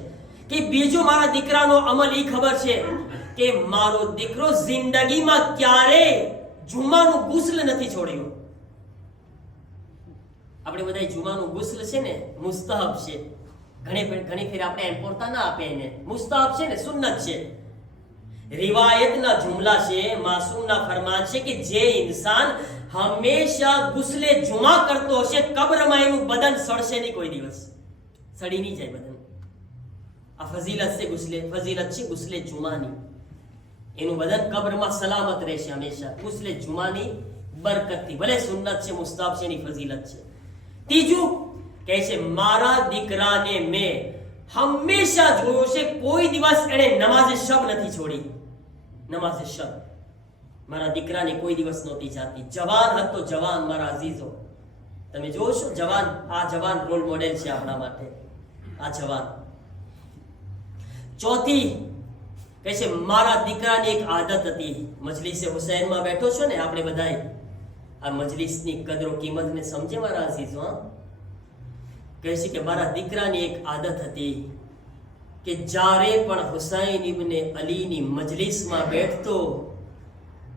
કે બીજો મારા દીકરાનો અમલ એ ખબર છે કે મારો દીકરો જિંદગીમાં ક્યારેય જુમાનું ગુસ્લ નથી છોડ્યો. આપણે બધા જુમાનું ગુસ્લ છે ને મુસ્તહબ છે. ઘણી ફેર આપણે એમ પોતા ના આપે એને. મુસ્તહબ છે ને સુન્નત છે. રિવાયતના જુમલા છે, માસૂમના ફરમાન છે કે જે ઇન્સાન હંમેશા ગુસ્લે જુમા કરતો હશે કબ્રમાં એનું બદન સડશે નહીં, કોઈ દિવસ સડી નહીં જાય બદન. આ ફઝીલત છે ગુસ્લે જુમાની. એનું બદન કબ્રમાં સલામત રહેશે હંમેશા ગુસ્લે જુમાની બરકતથી. ભલે સુન્નત છે, મુસ્તાહબ છે, એની ફઝીલત છે. ત્રીજું કહે છે મારા દીકરાને મેં હંમેશા જોયો છે કોઈ દિવસ એણે નમાઝે શબ નથી છોડી. નમાઝે શબ મારા દીકરાને કોઈ દિવસ નહોતી જાતી. જવાન હતો જવાન મારા અઝીઝો, તમે જોશો જવાન. આ જવાન રોલ મોડેલ છે આપણા માટે, આ જવાન. ચોથી કહે છે મારા દીકરાની એક આદત હતી. મજલિસે હુસૈનમાં બેઠો છો ને આપણે બધાય, આ મજલિસની કદરો કિંમતને સમજે મારા અઝીઝો. કહે છે કે મારા દીકરાની એક આદત હતી કે જ્યારે પણ હુસૈન ઇબ્ને અલીની મજલિસમાં બેઠતો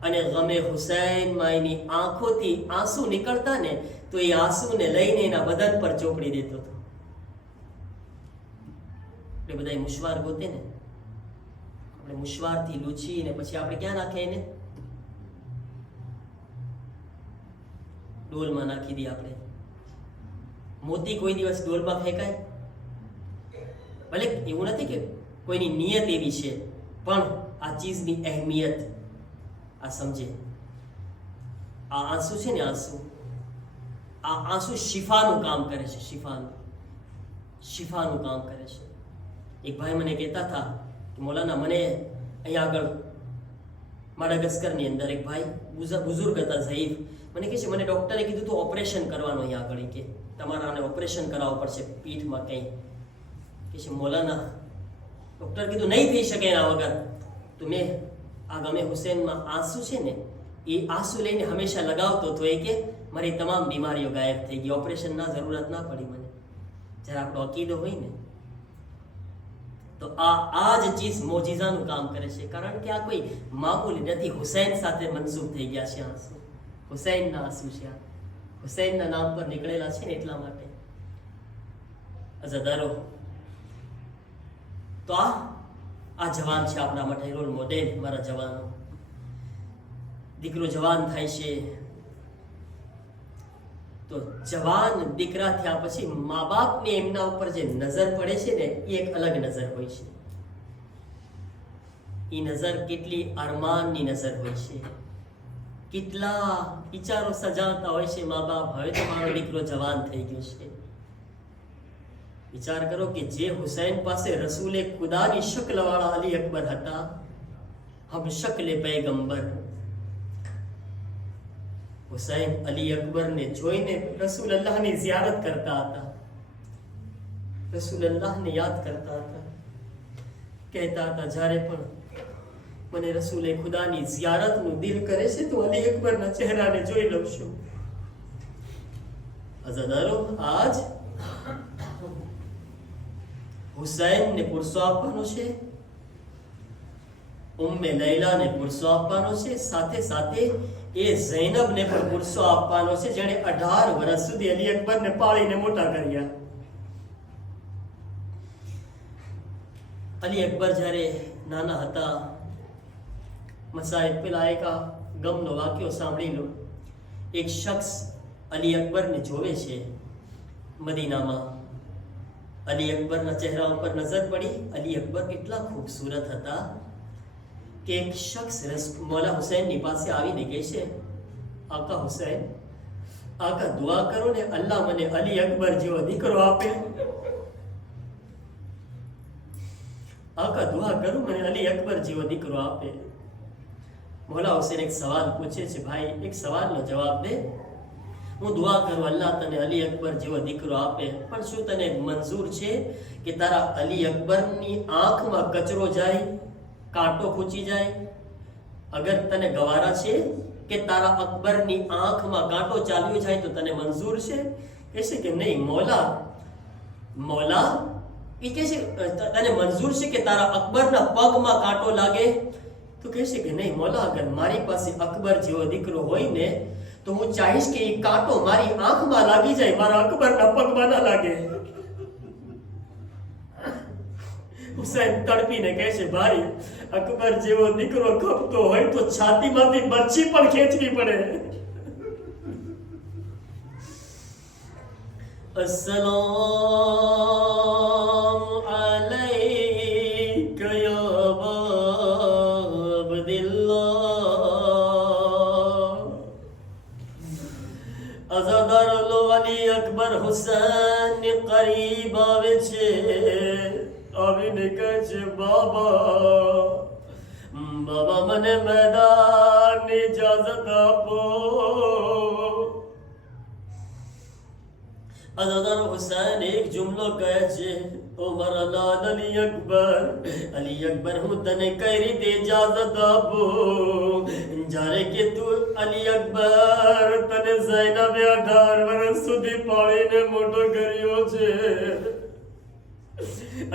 અને ગમે હુસૈનમાં એની આંખોથી આંસુ નીકળતા ને તો એ આંસુને લઈને એના બદન પર ચોપડી દેતો હતો. આપણે બધા મુશવાર ગોતે ને, આપણે મુશવારથી લૂછી ને પછી આપણે ક્યાં નાખે એને? ડોલમાં નાખી દઈએ આપણે. મોતી કોઈ દિવસ ડોલમાં ફેંકાય? ભલે એવું નથી કે કોઈની નિયત એવી છે, પણ આ ચીજની અહેમિયત આ સમજે. આ આંસુ છે ને આંસુ, આ આંસુ શિફાનું કામ કરે છે. શિફાનું કામ કરે છે. એક ભાઈ મને કહેતા હતા કે મૌલાના મને અહીંયા આગળ માડાગસ્કરની અંદર એક ભાઈ બુઝુર્ગ હતા, ઝઈફ. મને કહે છે મને ડૉક્ટરે કીધું તો ઓપરેશન કરવાનું અહીંયા આગળ, કે તમારે આને ઓપરેશન કરાવવું પડશે પીઠમાં કંઈ. કે છે મૌલાના ડૉક્ટર કીધું નહીં થઈ શકે એના વગર. તો મેં આ ગમે હુસૈનમાં આંસુ છે ને એ આંસુ લઈને હંમેશા લગાવતો હતો. એ કે મારી તમામ બીમારીઓ ગાયબ થઈ ગઈ, ઓપરેશનના જરૂરત ના પડી મને. જ્યારે આપણો અકીદો હોય ને તો આ જ ચીજ મોજીઝાનું કામ કરે છે. કારણ કે આ કોઈ મામૂલી નથી. હુસૈન સાથે મનસૂબ થઈ ગયા છે આંસુ. હુસૈનના આંસુ છે આ. હુસૈનના નામ પર નીકળેલા છે ને એટલા માટે. અઝાદારો, તો આ જવાન છે આપણા માટે રોલ મોડેલ. મારા જવાનો, દીકરો જવાન થાય છે તો જવાન દીકરા થયા પછી મા બાપને એમના ઉપર જે નજર પડે છે ને એ એક અલગ નજર હોય છે. એ નજર કેટલી અરમાનની નજર હોય છે, કેટલા વિચારો સજાવતા હોય છે મા બાપ. હવે તો મારો દીકરો જવાન થઈ ગયો છે. વિચાર કરો કે જે હુસૈન પાસે રસૂલે ખુદાની શક્લવાળા અલી અકબર હતા, હમ શક્લે પૈગંબર. હુસૈન અલી અકબરને જોઈને રસૂલ અલ્લાહની ઝિયારત કરતા હતા, રસૂલ અલ્લાહને યાદ કરતા હતા. કહેતા હતા જ્યારે પણ મને રસૂલે ખુદાની ઝિયારતનું દિલ કરે છે તો અલી અકબરના ચહેરાને જોઈ લઉં છું. અઝાદારો, આજ હુસૈનને પુરસો આપવાનો છે, ઉમ્મે લૈલાને પુરસો આપવાનો છે, સાથે સાથે એ ઝૈનબને પણ પુરસો આપવાનો છે જેણે 18 વર્ષ સુધી અલી અકબરને પાળીને મોટા કર્યા. અલી અકબર જ્યારે નાના હતા, મસાઈબ પેલા એક ગમનો વાક્યો સાંભળી લો. એક શખ્સ અલી અકબરને જોવે છે મદીનામાં. અલી અકબરના ચહેરા ઉપર નજર પડી. અલી અકબર એટલા ખૂબસૂરત હતા કે એક શખ્સ મૌલા હુસૈનની પાસે આવીને કહે છે, આકા હુસૈન, આકા દુઆ કરો ને અલ્લાહ મને અલી અકબર જેવો દીકરો આપે. આકા દુઆ કરું મને અલી અકબર જેવો દીકરો આપે. મૌલા હુસૈન એક સવાલ પૂછે છે, ભાઈ એક સવાલનો જવાબ દે. હું દુઆ કરું અલ્લાહ તને અલી અકબર જેવો દીકરો આપે, પણ શું તને મંજૂર છે કે તારા અલી અકબરની આંખમાં કચરો જાય, કાંટો ખૂંચી જાય? અગર તને ગવારા છે કે તારા અકબરની આંખમાં કાંટો ચાલ્યો જાય તો તને મંજૂર છે? કહેશે કે નહીં મૌલા, મૌલા એ કહેશે તને મંજૂર છે કે તારા અકબરના પગમાં કાંટો લાગે? તો કહેશે કે નહીં મૌલા, અગર મારી પાસે અકબર જેવો દીકરો હોય ને તો હું ચાહીશ કે એ કાંટો મારી આંખમાં લાગી જાય, મારા અકબરના પગમાં ના લાગે. હુસૈન તડપીને કહે છે, ભાઈ અકબર જેવો દીકરો ખપતો હોય તો છાતીમાંથી બરછી પણ ખેંચવી પડે. अस्सलाम अलैका या अब्दुल्लाह. અઝાદાર અલી અકબર હુસૈન કરીબ આવે છે. આવીને કહે છે, બાબા બાબા મને મેદાનની ઇજાઝત આપો. અઝાદાર હુસૈન એક જુમલો કહે છે, ઓ મારા લાલ અલી અકબર, હું તને કઈ રીતે ઇજાઝત આપું? જ્યારે કે તું અલી અકબર તને ઝૈનબે 18 વર્ષ સુધી પાળીને મોટો કર્યો છે.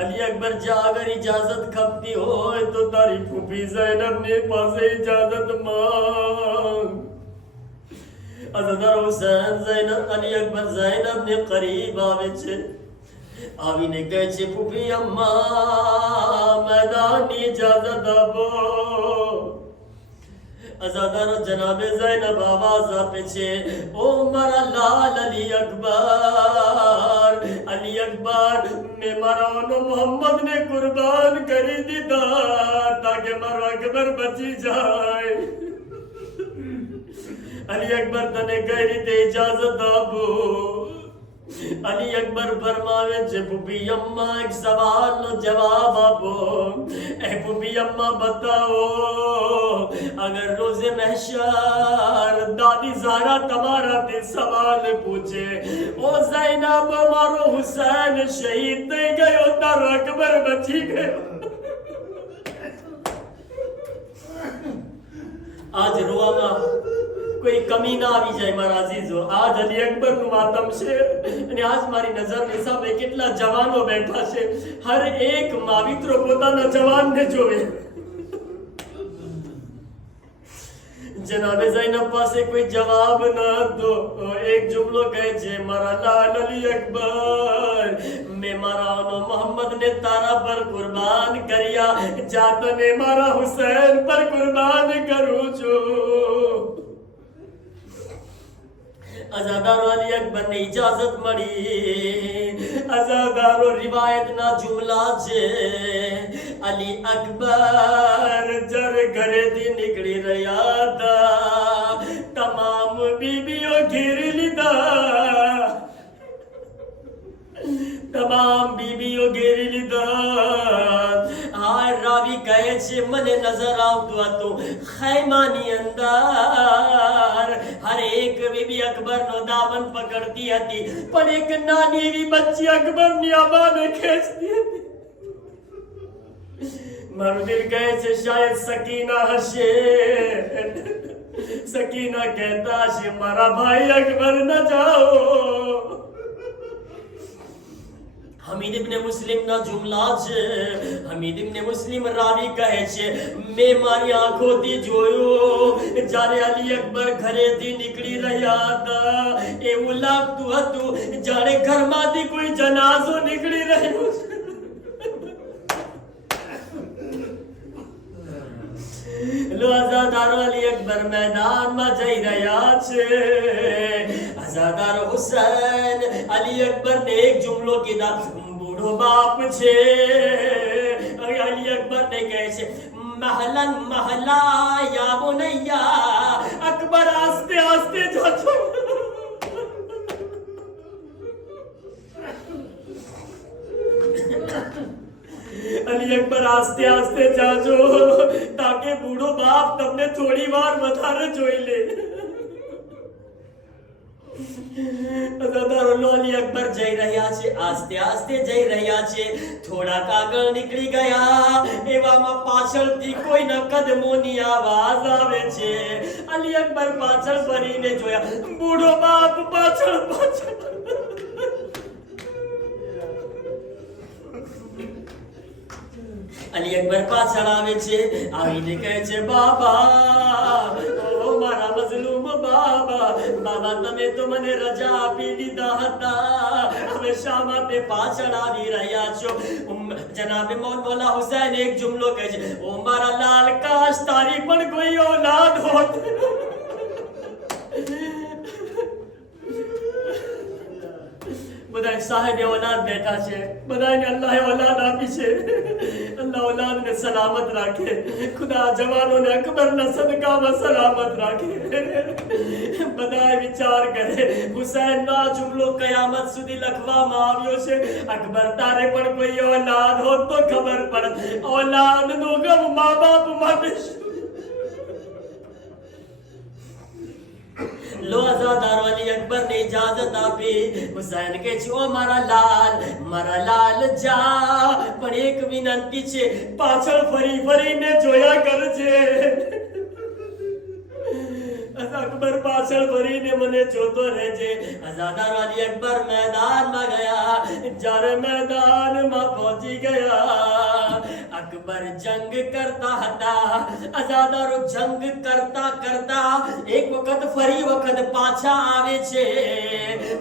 અલી અકબર જા અગર ઇજાઝત ખપતી હોય તો તારી ફૂફી ઝૈનબની પાસે ઇજાઝત માંગ. અઝાદાર હુસૈન અલી અકબર ઝૈનબને કરીબ આવે છે. આવીને કહે છે, ફૂફી અમ્મા મેદાનની ઇજાઝત આપો. અઝાદાર જનાબે ઝૈનબ આવાજ આપે છે, ઓ મારા લાલ અલી અકબર, મેં મારા મોહમ્મદને કુરબાન કરી દીધા તાકે મારો અકબર બચી જાય. અલી અકબર તને કઈ રીતે ઇજાઝત આપું? અલી અકબર ફરમાવે છે, ફૂફી અમ્મા એક સવાલનો જવાબ આપો. એ ફૂફી અમ્મા બતાવો, અગર રોઝે મહેશર દાદી ઝારા તમારાથી સવાલ પૂછે, ઓ ઝૈનબ મારો હુસૈન શહીદ થઈ ગયો, તારો અકબર બચી ગયો. આજ રોવામાં કોઈ કમી ના આવી જાય મારા અઝીઝો. આજ અલી અકબરનું માતમ છે અને આજ મારી નજરની સામે કેટલા જવાનો બેઠા છે. હર એક માવિત્રો પોતાના જવાનને જોવે. જનાબે ઝૈનબ પાસે કોઈ જવાબ ન હતો. એક જુમલો કહે છે, મારા લાલ અલી અકબર, મેં મારા મોહમ્મદને તારા પર કુરબાન કર્યા, જા તને મારા હુસૈન પર કુરબાન કરું છું. અઝાદારો અલી અકબરને ઇજાઝત મળી. અઝાદારો રિવાયતના જુમલા છે, અલી અકબર જ્યારે ઘરેથી નીકળી રહ્યા હતા, તમામ બીબીઓ ઘેરી લીધા. તમામ બીબીઓ ઘેરી લીધા. આ રાવી કહે છે, મને નજર આવતું હતું ખૈમાની અંદર હર એક બીબી અકબરનો દામન પકડતી હતી, પણ એક નાની એવી બચ્ચી અકબરની આબાને ખેંચતી હતી. મારું દિલ કહે છે શાયદ સકીના હશે. સકીના કહેતા હશે, મારા ભાઈ અકબર ન જાઓ. હમીદ ઇબ્ન મુસ્લિમ ના જુમલા છે. હમીદ ઇબ્ન મુસ્લિમ રાવી કહે છે, મેં મારી આંખોથી જોયું જ્યારે અલી અકબર ઘરેથી નીકળી રહ્યા હતા, એવું લાગતું હતું જાણે ઘરમાંથી કોઈ જનાઝો નીકળી રહ્યો છે. અઝાદારો અલી અકબર મેદાનમાં જઈ રહ્યા છે. અઝાદારો હુસૈન અલી અકબર ને એક જુમલો કીધા, બૂઢો બાપ છે. અલી અકબર ને કહે છે, महलन महला या बुनैया अकबर आस्ते आस्ते जातो अली અલી અકબર આસ્તે આસ્તે જાજો તાકે બૂઢો બાપ તમને થોડી વાર વધારે જોઈ લે. અલી અકબર જઈ રહ્યા છે, આસ્તે આસ્તે જઈ રહ્યા છે. થોડાક આગળ નીકળી ગયા એવામાં પાછળથી કોઈના કદમોની આવાજ આવે છે. અલી અકબર પાછળ ફરીને જોયા, બૂઢો બાપ પાછળ પાછળ. અલી અકબર પાછળ આવે છે, આવીને કહે છે, બાબા, ઓ મારા મઝલૂમ બાબા, બાબા તમે તો મને રજા આપી દીધા હતા, હવે શા માટે પાછળ આવી રહ્યા છો? જનાબે મૌલા હુસૈન એક જુમલો કહે છે, ઓ મારા લાલ, કાશ તારી પણ કોઈ औलाद હોત. બધાય સાહેબ औलाद બેઠા છે, બધાને અલ્લાહે औलाद આપી છે. અલ્લાહ औलाद ને સલામત રાખે. ખુદા જવાનોને અકબરના સદકામાં સલામત રાખે. બધાય વિચાર કરે, હુસૈનનો આ જુમલો કયામત સુધી લખવામાં આવ્યો છે. અકબર તારે પણ કોઈ औलाद હોત તો ખબર પડે, औलादનો ગમ મા બાપ માટે. લો આઝાદાર અલી અકબર ને ઇજાજત આપી. હુસૈન કે છે, ઓ મારા લાલ જા, પણ એક વિનંતી છે, પાછળ ફરી ફરીને જોયા કરજે. અકબર પાછળ ફરીને મને જોતો રહેજે. આઝાદાર અલી અકબર મેદાનમાં ગયા. જ્યારે મેદાનમાં પહોંચી ગયા, અકબર જંગ કરતા હતા. આઝાદારો જંગ કરતા કરતા એક વખત ફરી વખત પાછા આવે છે.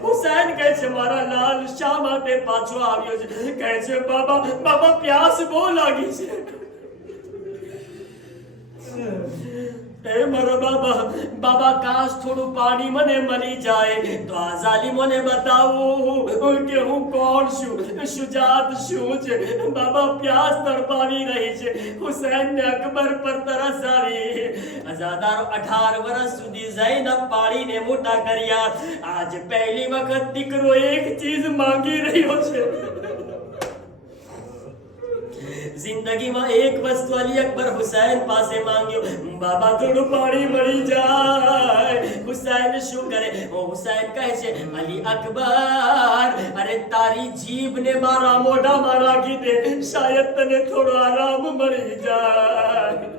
હુસૈન કહે છે, મારા લાલ શા માટે પાછો આવ્યો છે? કહે છે, બાબા પ્યાસ બહુ લાગી છે. મારા બાબા કાશ થોડું પાણી મને મળી જાય તો આ ઝાલિમોને બતાવું કે હું કોણ છું, શુજાત શું છે. બાબા પ્યાસ તડપાવી રહી છે. હુસૈન ને અકબર પર તરસ આવી. આઝાદારો 18 વર્ષ સુધી ઝૈનબ પાળીને મોટા કર્યા. આજ પહેલી વખત દીકરો એક ચીજ માંગી રહ્યો છે. જિંદગીમાં એક વસ્તુ અલી અકબર હુસૈન પાસે માંગ્યો, બાબા થોડું પાણી મળી જાય. હુસૈન શું કરે? હુસૈન કહે છે, અલી અકબર, અરે તારી જીભને મારા મોઢામાં રાખી દે, શાયદ તને થોડો આરામ મળી જાય.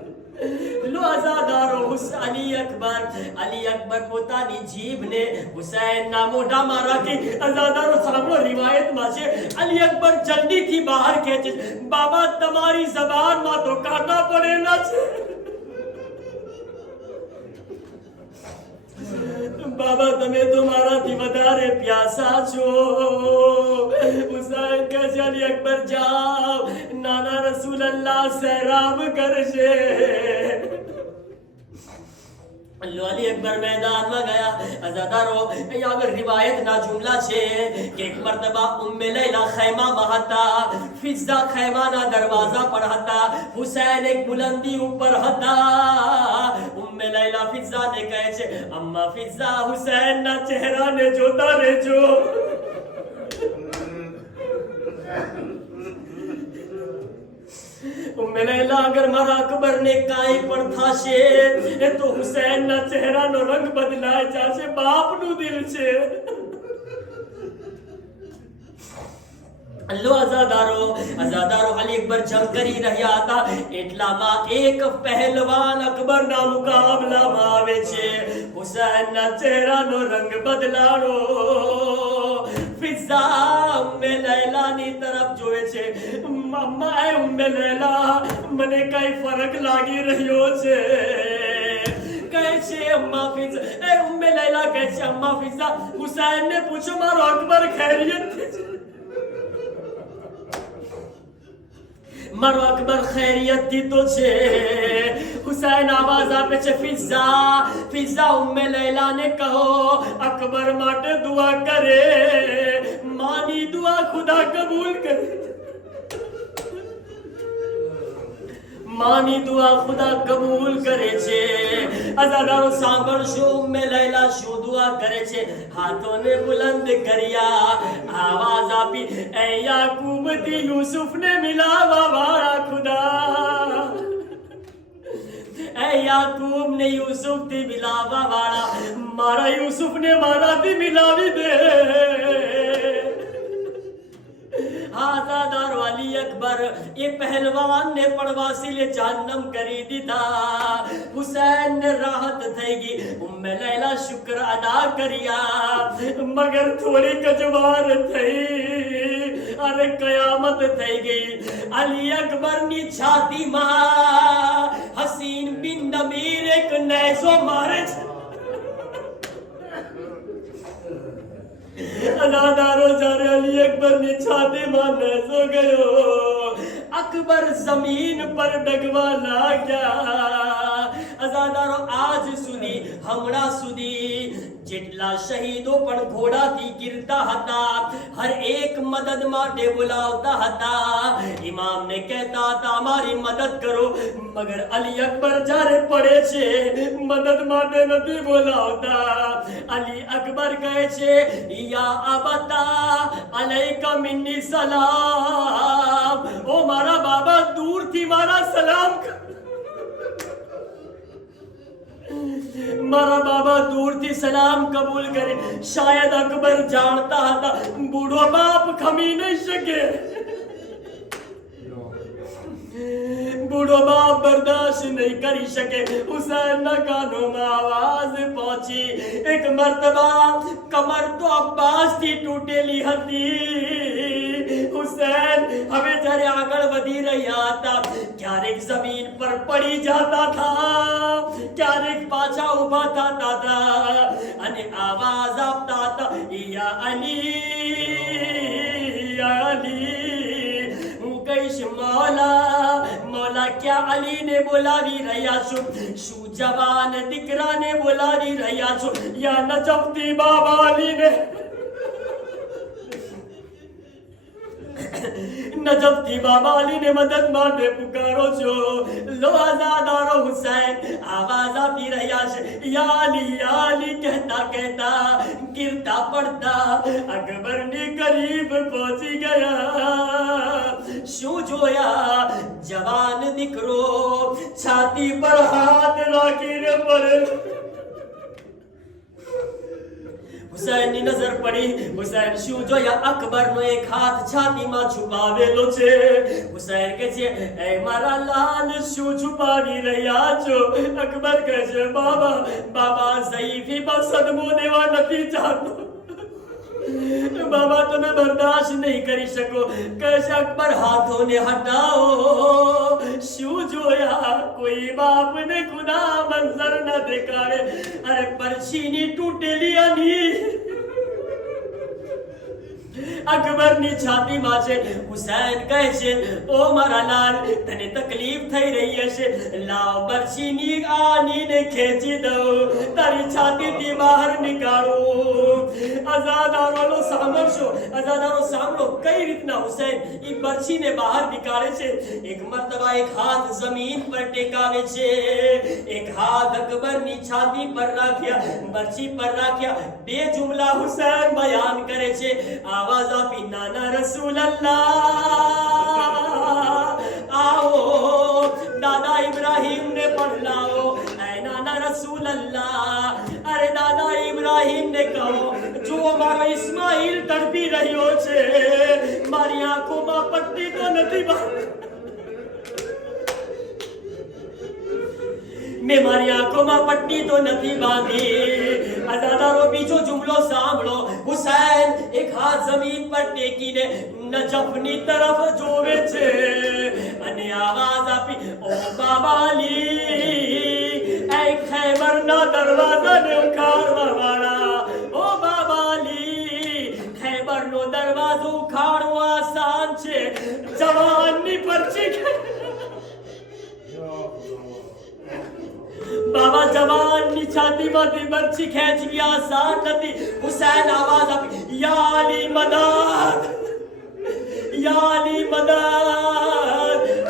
લો આઝાદારો, અલી અકબર પોતાની જીભને હુસૈનના મોઢામાં રાખી. આઝાદારો સાંભળો, રિવાયતમાં છે, અલી અકબર જલ્દીથી બહાર ખેંચે, બાબા તમારી જબાનમાં તો કાંટા પડેલા છે. બાબા તમે તો મારાથી વધારે પ્યાસા છો. હુસૈન કહે છે, અલી અકબર જાઓ, નાના રસૂલલ્લાહ સૈરાબ કરશે. અલી અકબર મેદાનમાં ગયા. આઝાદારો, અહીંયા આગળ રિવાયતના જુમલા છે કે એક મર્તબા ઉમ્મે લૈલા ખૈમામાં હતા. ફિઝા ખૈમાના દરવાજા પર હતા. હુસૈન એક બુલંદી ઉપર હતા. ઉમ્મે લૈલા ફિઝાને કહે છે, અમ્મા ફિઝા, હુસૈનના ચહેરાને જોતા રહેજો. ઉમ્મે લૈલા, અગર મારા અકબરને કાંઈ પણ થશે તો હુસૈનના ચહેરાનો રંગ બદલાઈ જશે. બાપનું દિલ છે. લો આઝાદારો, અલી અકબર જંગ કરી રહ્યા હતા. એટલામાં એક પહેલવાન અકબરના મુકાબલામાં આવે છે. હુસૈનના ચહેરાનો રંગ બદલાણો. ફિઝા ઉમ્મે લૈલાની તરફ જોવે છે. મમ્મા, ઉમ્મે લૈલા, મને કઈ ફરક લાગી રહ્યો છે. કહે છે, અમ્મા ફિઝા, ઉમ્મે લૈલા કહે છે, અમ્મા ફિઝા, હુસૈનને પૂછો મારો અકબર ખૈરિયત છે? મારો અકબર ખૈરિયતથી તો છે. હુસૈન આવાજ આપે છે, ફિઝા, ઉમ્મે લૈલાને કહો અકબર માટે દુઆ કરે. માની દુઆ ખુદા કબૂલ કરે. માની દુઆ ખુદા કબૂલ કરે છે. અઝાદારો સાંભળશો ઉમ્મે લૈલા શું દુઆ કરે છે. હાથોને બુલંદ કર્યા, આવાજ આપી, એ યાકૂબ થી યુસુફને મિલાવા વાળા ખુદા, એ યાકૂબ ને યુસુફ થી મિલાવા વાળા, મારા યુસુફ ને મારાથી મિલાવી દે. आज़ादारो अली अकबर ये पहलवान ने पड़वासीले जहन्नम કરી દીધા. હુસૈન ને રાહત થઈ ગઈ. ઉમ્મે લૈલા શુક્ર અદા કર્યા, મગર થોડી કજવાર થઈ. અરે કયામત થઈ ગઈ. અલી અકબર ની છાતીમાં હસીન બિન નમીર એક નેઝો મારે છે. અનાદારો જ્યારે અલી અકબર ની છાતીમાં નેઝો ગયો, અકબર જમીન પર ડગવા લાગ્યા. અઝાદારો આજ સુધી, હમણાં સુધી જેટલા શહીદો પણ ઘોડાથી ગિરતા હતા, હર એક મદદ માટે બોલાવતા હતા. ઇમામને કહેતા હતા અમારી મદદ કરો, મગર અલી અકબર જ્યારે પડે છે મદદ માટે નથી બોલાવતા. અલી અકબર કહે છે, યા અબતા અલૈકા મિન્ની સલામ, ઓ મારા બાબા દૂરથી મારા સલામ કર. મારા બાબા દૂરથી સલામ કબૂલ કરે. શાયદ અકબર જાણતા હતા બૂઢો બાપ ખમી નહીં શકે, બૂઢો બાપ બરદાશ્ત નહીં કરી શકે. હુસૈનના કાનોમાં આવાજ પહોંચી. એક મર્તબા કમર તો અબ્બાસથી તૂટેલી હતી. હુસૈન હવે જ્યારે આગળ વધી રહ્યા હતા, ક્યારેક જમીન પર પડી જતા હતા, ક્યારેક પાછા ઊભા થતા હતા અને આવાજ આપતા હતા, યા અલી, યા અલી. હું કહીશ મૌલા, મૌલા ક્યાં અલીને બોલાવી રહ્યા છો? શું જવાન દીકરાને બોલાવી રહ્યા છો? યા નજફતી બાબા અલીને, નજફતી બાબા અલીને મદદ માટે પુકારો છો. લો આઝાદારો હુસૈન આવાજ આપી રહ્યા છે, યા અલી, યા અલી કહેતા કહેતા ગિરતા પડતા અકબરની કરીબ પહોંચી ગયા. શું જોયા? જવાન દીકરો છાતી પર હાથ રાખીને પડેલો. હુસૈન ની નજર પડી. હુસૈન શું જોયા? અકબરનો એક હાથ છાતીમાં છુપાવેલો છે. હુસૈન કહે છે, એ મારા લાલ શું છુપાવી રહ્યા છો? અકબર કહે છે, બાબા, બાબા ઝઈફી પર સદમો દેવા નથી ચાહતો, બાબા તમે બરદાશ્ત નહીં કરી શકો. કહે છે, અકબર હાથોને હટાવો. શું જોયા? કોઈ બાપને ખુદા મંઝર ન દેખાડે. અરે પરછીની તૂટેલી અની અકબરની છાતીમાં છે. હુસૈન કહે છે, ઓ મારા લાલ, તને તકલીફ થઈ રહી હશે, લાવ બરછીની આનીને ખેંચી દઉં, તારી છાતીથી બહાર નીકાળો. અઝાદારો સાંભળશો, અઝાદારો સાંભળો કઈ રીતના હુસૈન એ બરછીને બહાર નીકાળે છે. એક મર્તબા એક હાથ જમીન પર ટેકાવે છે, એક હાથ અકબરની છાતી પર રાખ્યા, બરછી પર રાખ્યા. બે જુમલા હુસૈન બયાન કરે છે. આવાજ આપી, નાના રસૂલલ્લાહ આવો, દાદા ઇબ્રાહીમ ને પણ લાવો. એ નાના રસૂલલ્લાહ, અરે દાદા ઇબ્રાહીમ ને કહો, જો મારો ઇસ્માઈલ તડપી રહ્યો છે, મારી આંખોમાં પટ્ટી તો નથી બાંધી, મેં મારી આંખોમાં પટ્ટી તો નથી બાંધી. અઝાદારો બીજો જુમલો સાંભળો. હુસૈન એક હાથ જમીન પર ટેકીને નજફની તરફ જોવે છે અને આવાજ આપી, ઓ બાબા અલી, એ ખૈબરના દરવાજાને ઉખાડવા વાળા, ઓ બાબા અલી, ખૈબરનો દરવાજો ઉખાડવો આસાન છે, જવાનની પરચી બાબા જવાનની છાતીમાંથી બરછી ખેંચવી આસાન નથી. હુસૈન આવાજ આપી, યા અલી મદદ, યા અલી મદદ.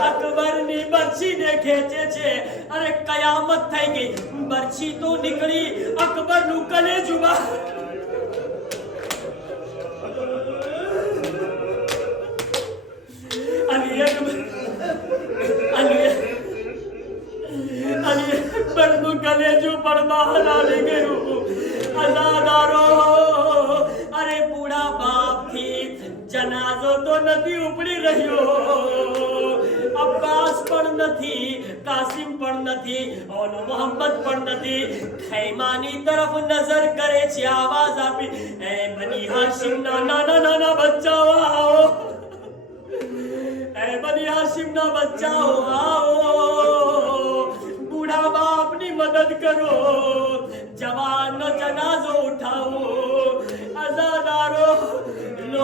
અકબરની બરછીને ખેંચે છે. અરે કયામત થઈ ગઈ, બરછી તો નીકળી અકબરનું કલેજું બહાર. અલી અકબરનું કલેજું પણ બહાર આવી ગયું. અઝાદારો, અરે બુઢા બાપથી જનાઝો તો નથી ઉપડી રહ્યો. અબ્બાસ પણ નથી, કાસિમ પણ નથી, ઓનો મોહમ્મદ પણ નથી. ખૈમાની તરફ નજર કરે છે, આવાજ આપી, એ બની હાશિમના નાના નાના બચ્ચાઓ આવો, એ બની હાશિમના બચ્ચાઓ આવો, બુઢા બાપની મદદ કરો, જવાનનો જનાઝો ઉઠાવો. અઝાદારો,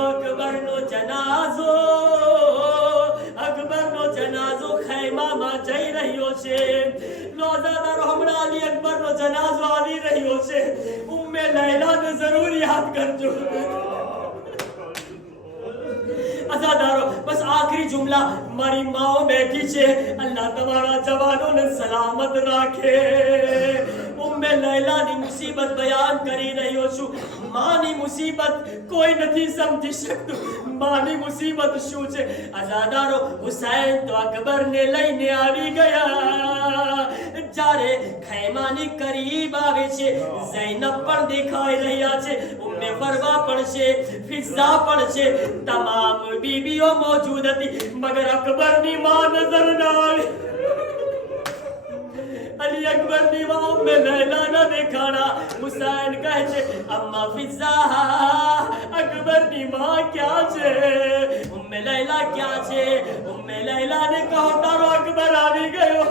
અકબરનો જનાઝો, અકબરનો જનાઝો ખૈમામાં જઈ રહ્યો છે. અઝાદારો, હમણાં અલી અકબરનો જનાઝો આવી રહ્યો છે. ઉમ્મે લૈલાને જરૂર યાદ કરજો. અઝાદારો, બસ આખરી જુમલા, મારી માઓ બેઠી છે, અલ્લાહ તમારા જવાનોને સલામત રાખે. ઉમ્મે લૈલાની મુસીબત બયાન કરી રહ્યો છું. માની મુસીબત કોઈ નથી સમજી શકતું. માની મુસીબત શું છે? અઝાદારો, હુસૈન તો અકબરને લઈને આવી ગયા. જ્યારે ખૈમાની કરીબ આવે છે, ઝૈનબ પણ દેખાઈ રહ્યા છે, ઉમ્મે ફરવા પણ છે, ફિઝા પણ છે, તમામ બીબીઓ મોજૂદ હતી, મગર અકબરની માં નજર ના આવી. અલી અકબરની માં ઉમ્મે લૈલા ના દેખાણા. હુસૈન કહે છે, અમ્મા ફિઝા, અકબરની માં ક્યાં છે? ઉમ્મે લૈલા ક્યાં છે? ઉમ્મે લૈલાને કહો તારો અકબર આવી ગયો.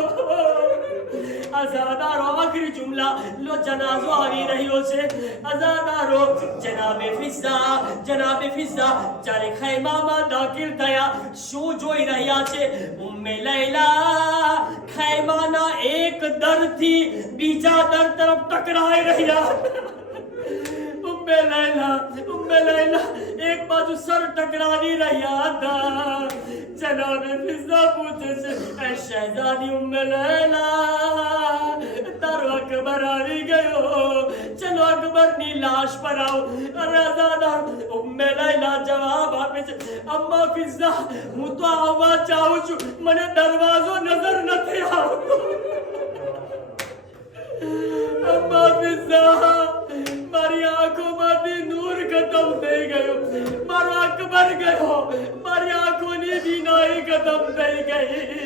અઝાદારો, આખરી જુમલા, લો જનાઝો આવી રહ્યો છે. અઝાદારો, જનાબે ફિઝા, જનાબે ફિઝા જ્યારે ખૈમામાં દાખલ થયા, શું જોઈ રહ્યા છે? ઉમ્મે લૈલા ખૈમાના એક દરથી બીજા દર તરફ ટકરાઈ રહ્યા. ઉમ્મે લૈલા એક બાજુ સર ટકરાવી રહ્યા હતા. જનાબે ફિઝા પૂછે છે, એ શહેજાદી ઉમ્મે લૈલા, તારો અકબર આવી ગયો, ચલો અકબરની લાશ પર આવો. અરે અઝાદાર, ઉમ્મે લૈલા જવાબ આપે છે, અમ્મા ફિઝા, હું તો આવવા ચાહું છું, મને દરવાજો નજર નથી આવતો. અમ્મા ફિઝા, મારી આંખોમાંથી નૂર ખતમ થઈ ગયો, મારો અકબર ગયો, મારી આંખોની બીનાઈ ખતમ થઈ ગઈ.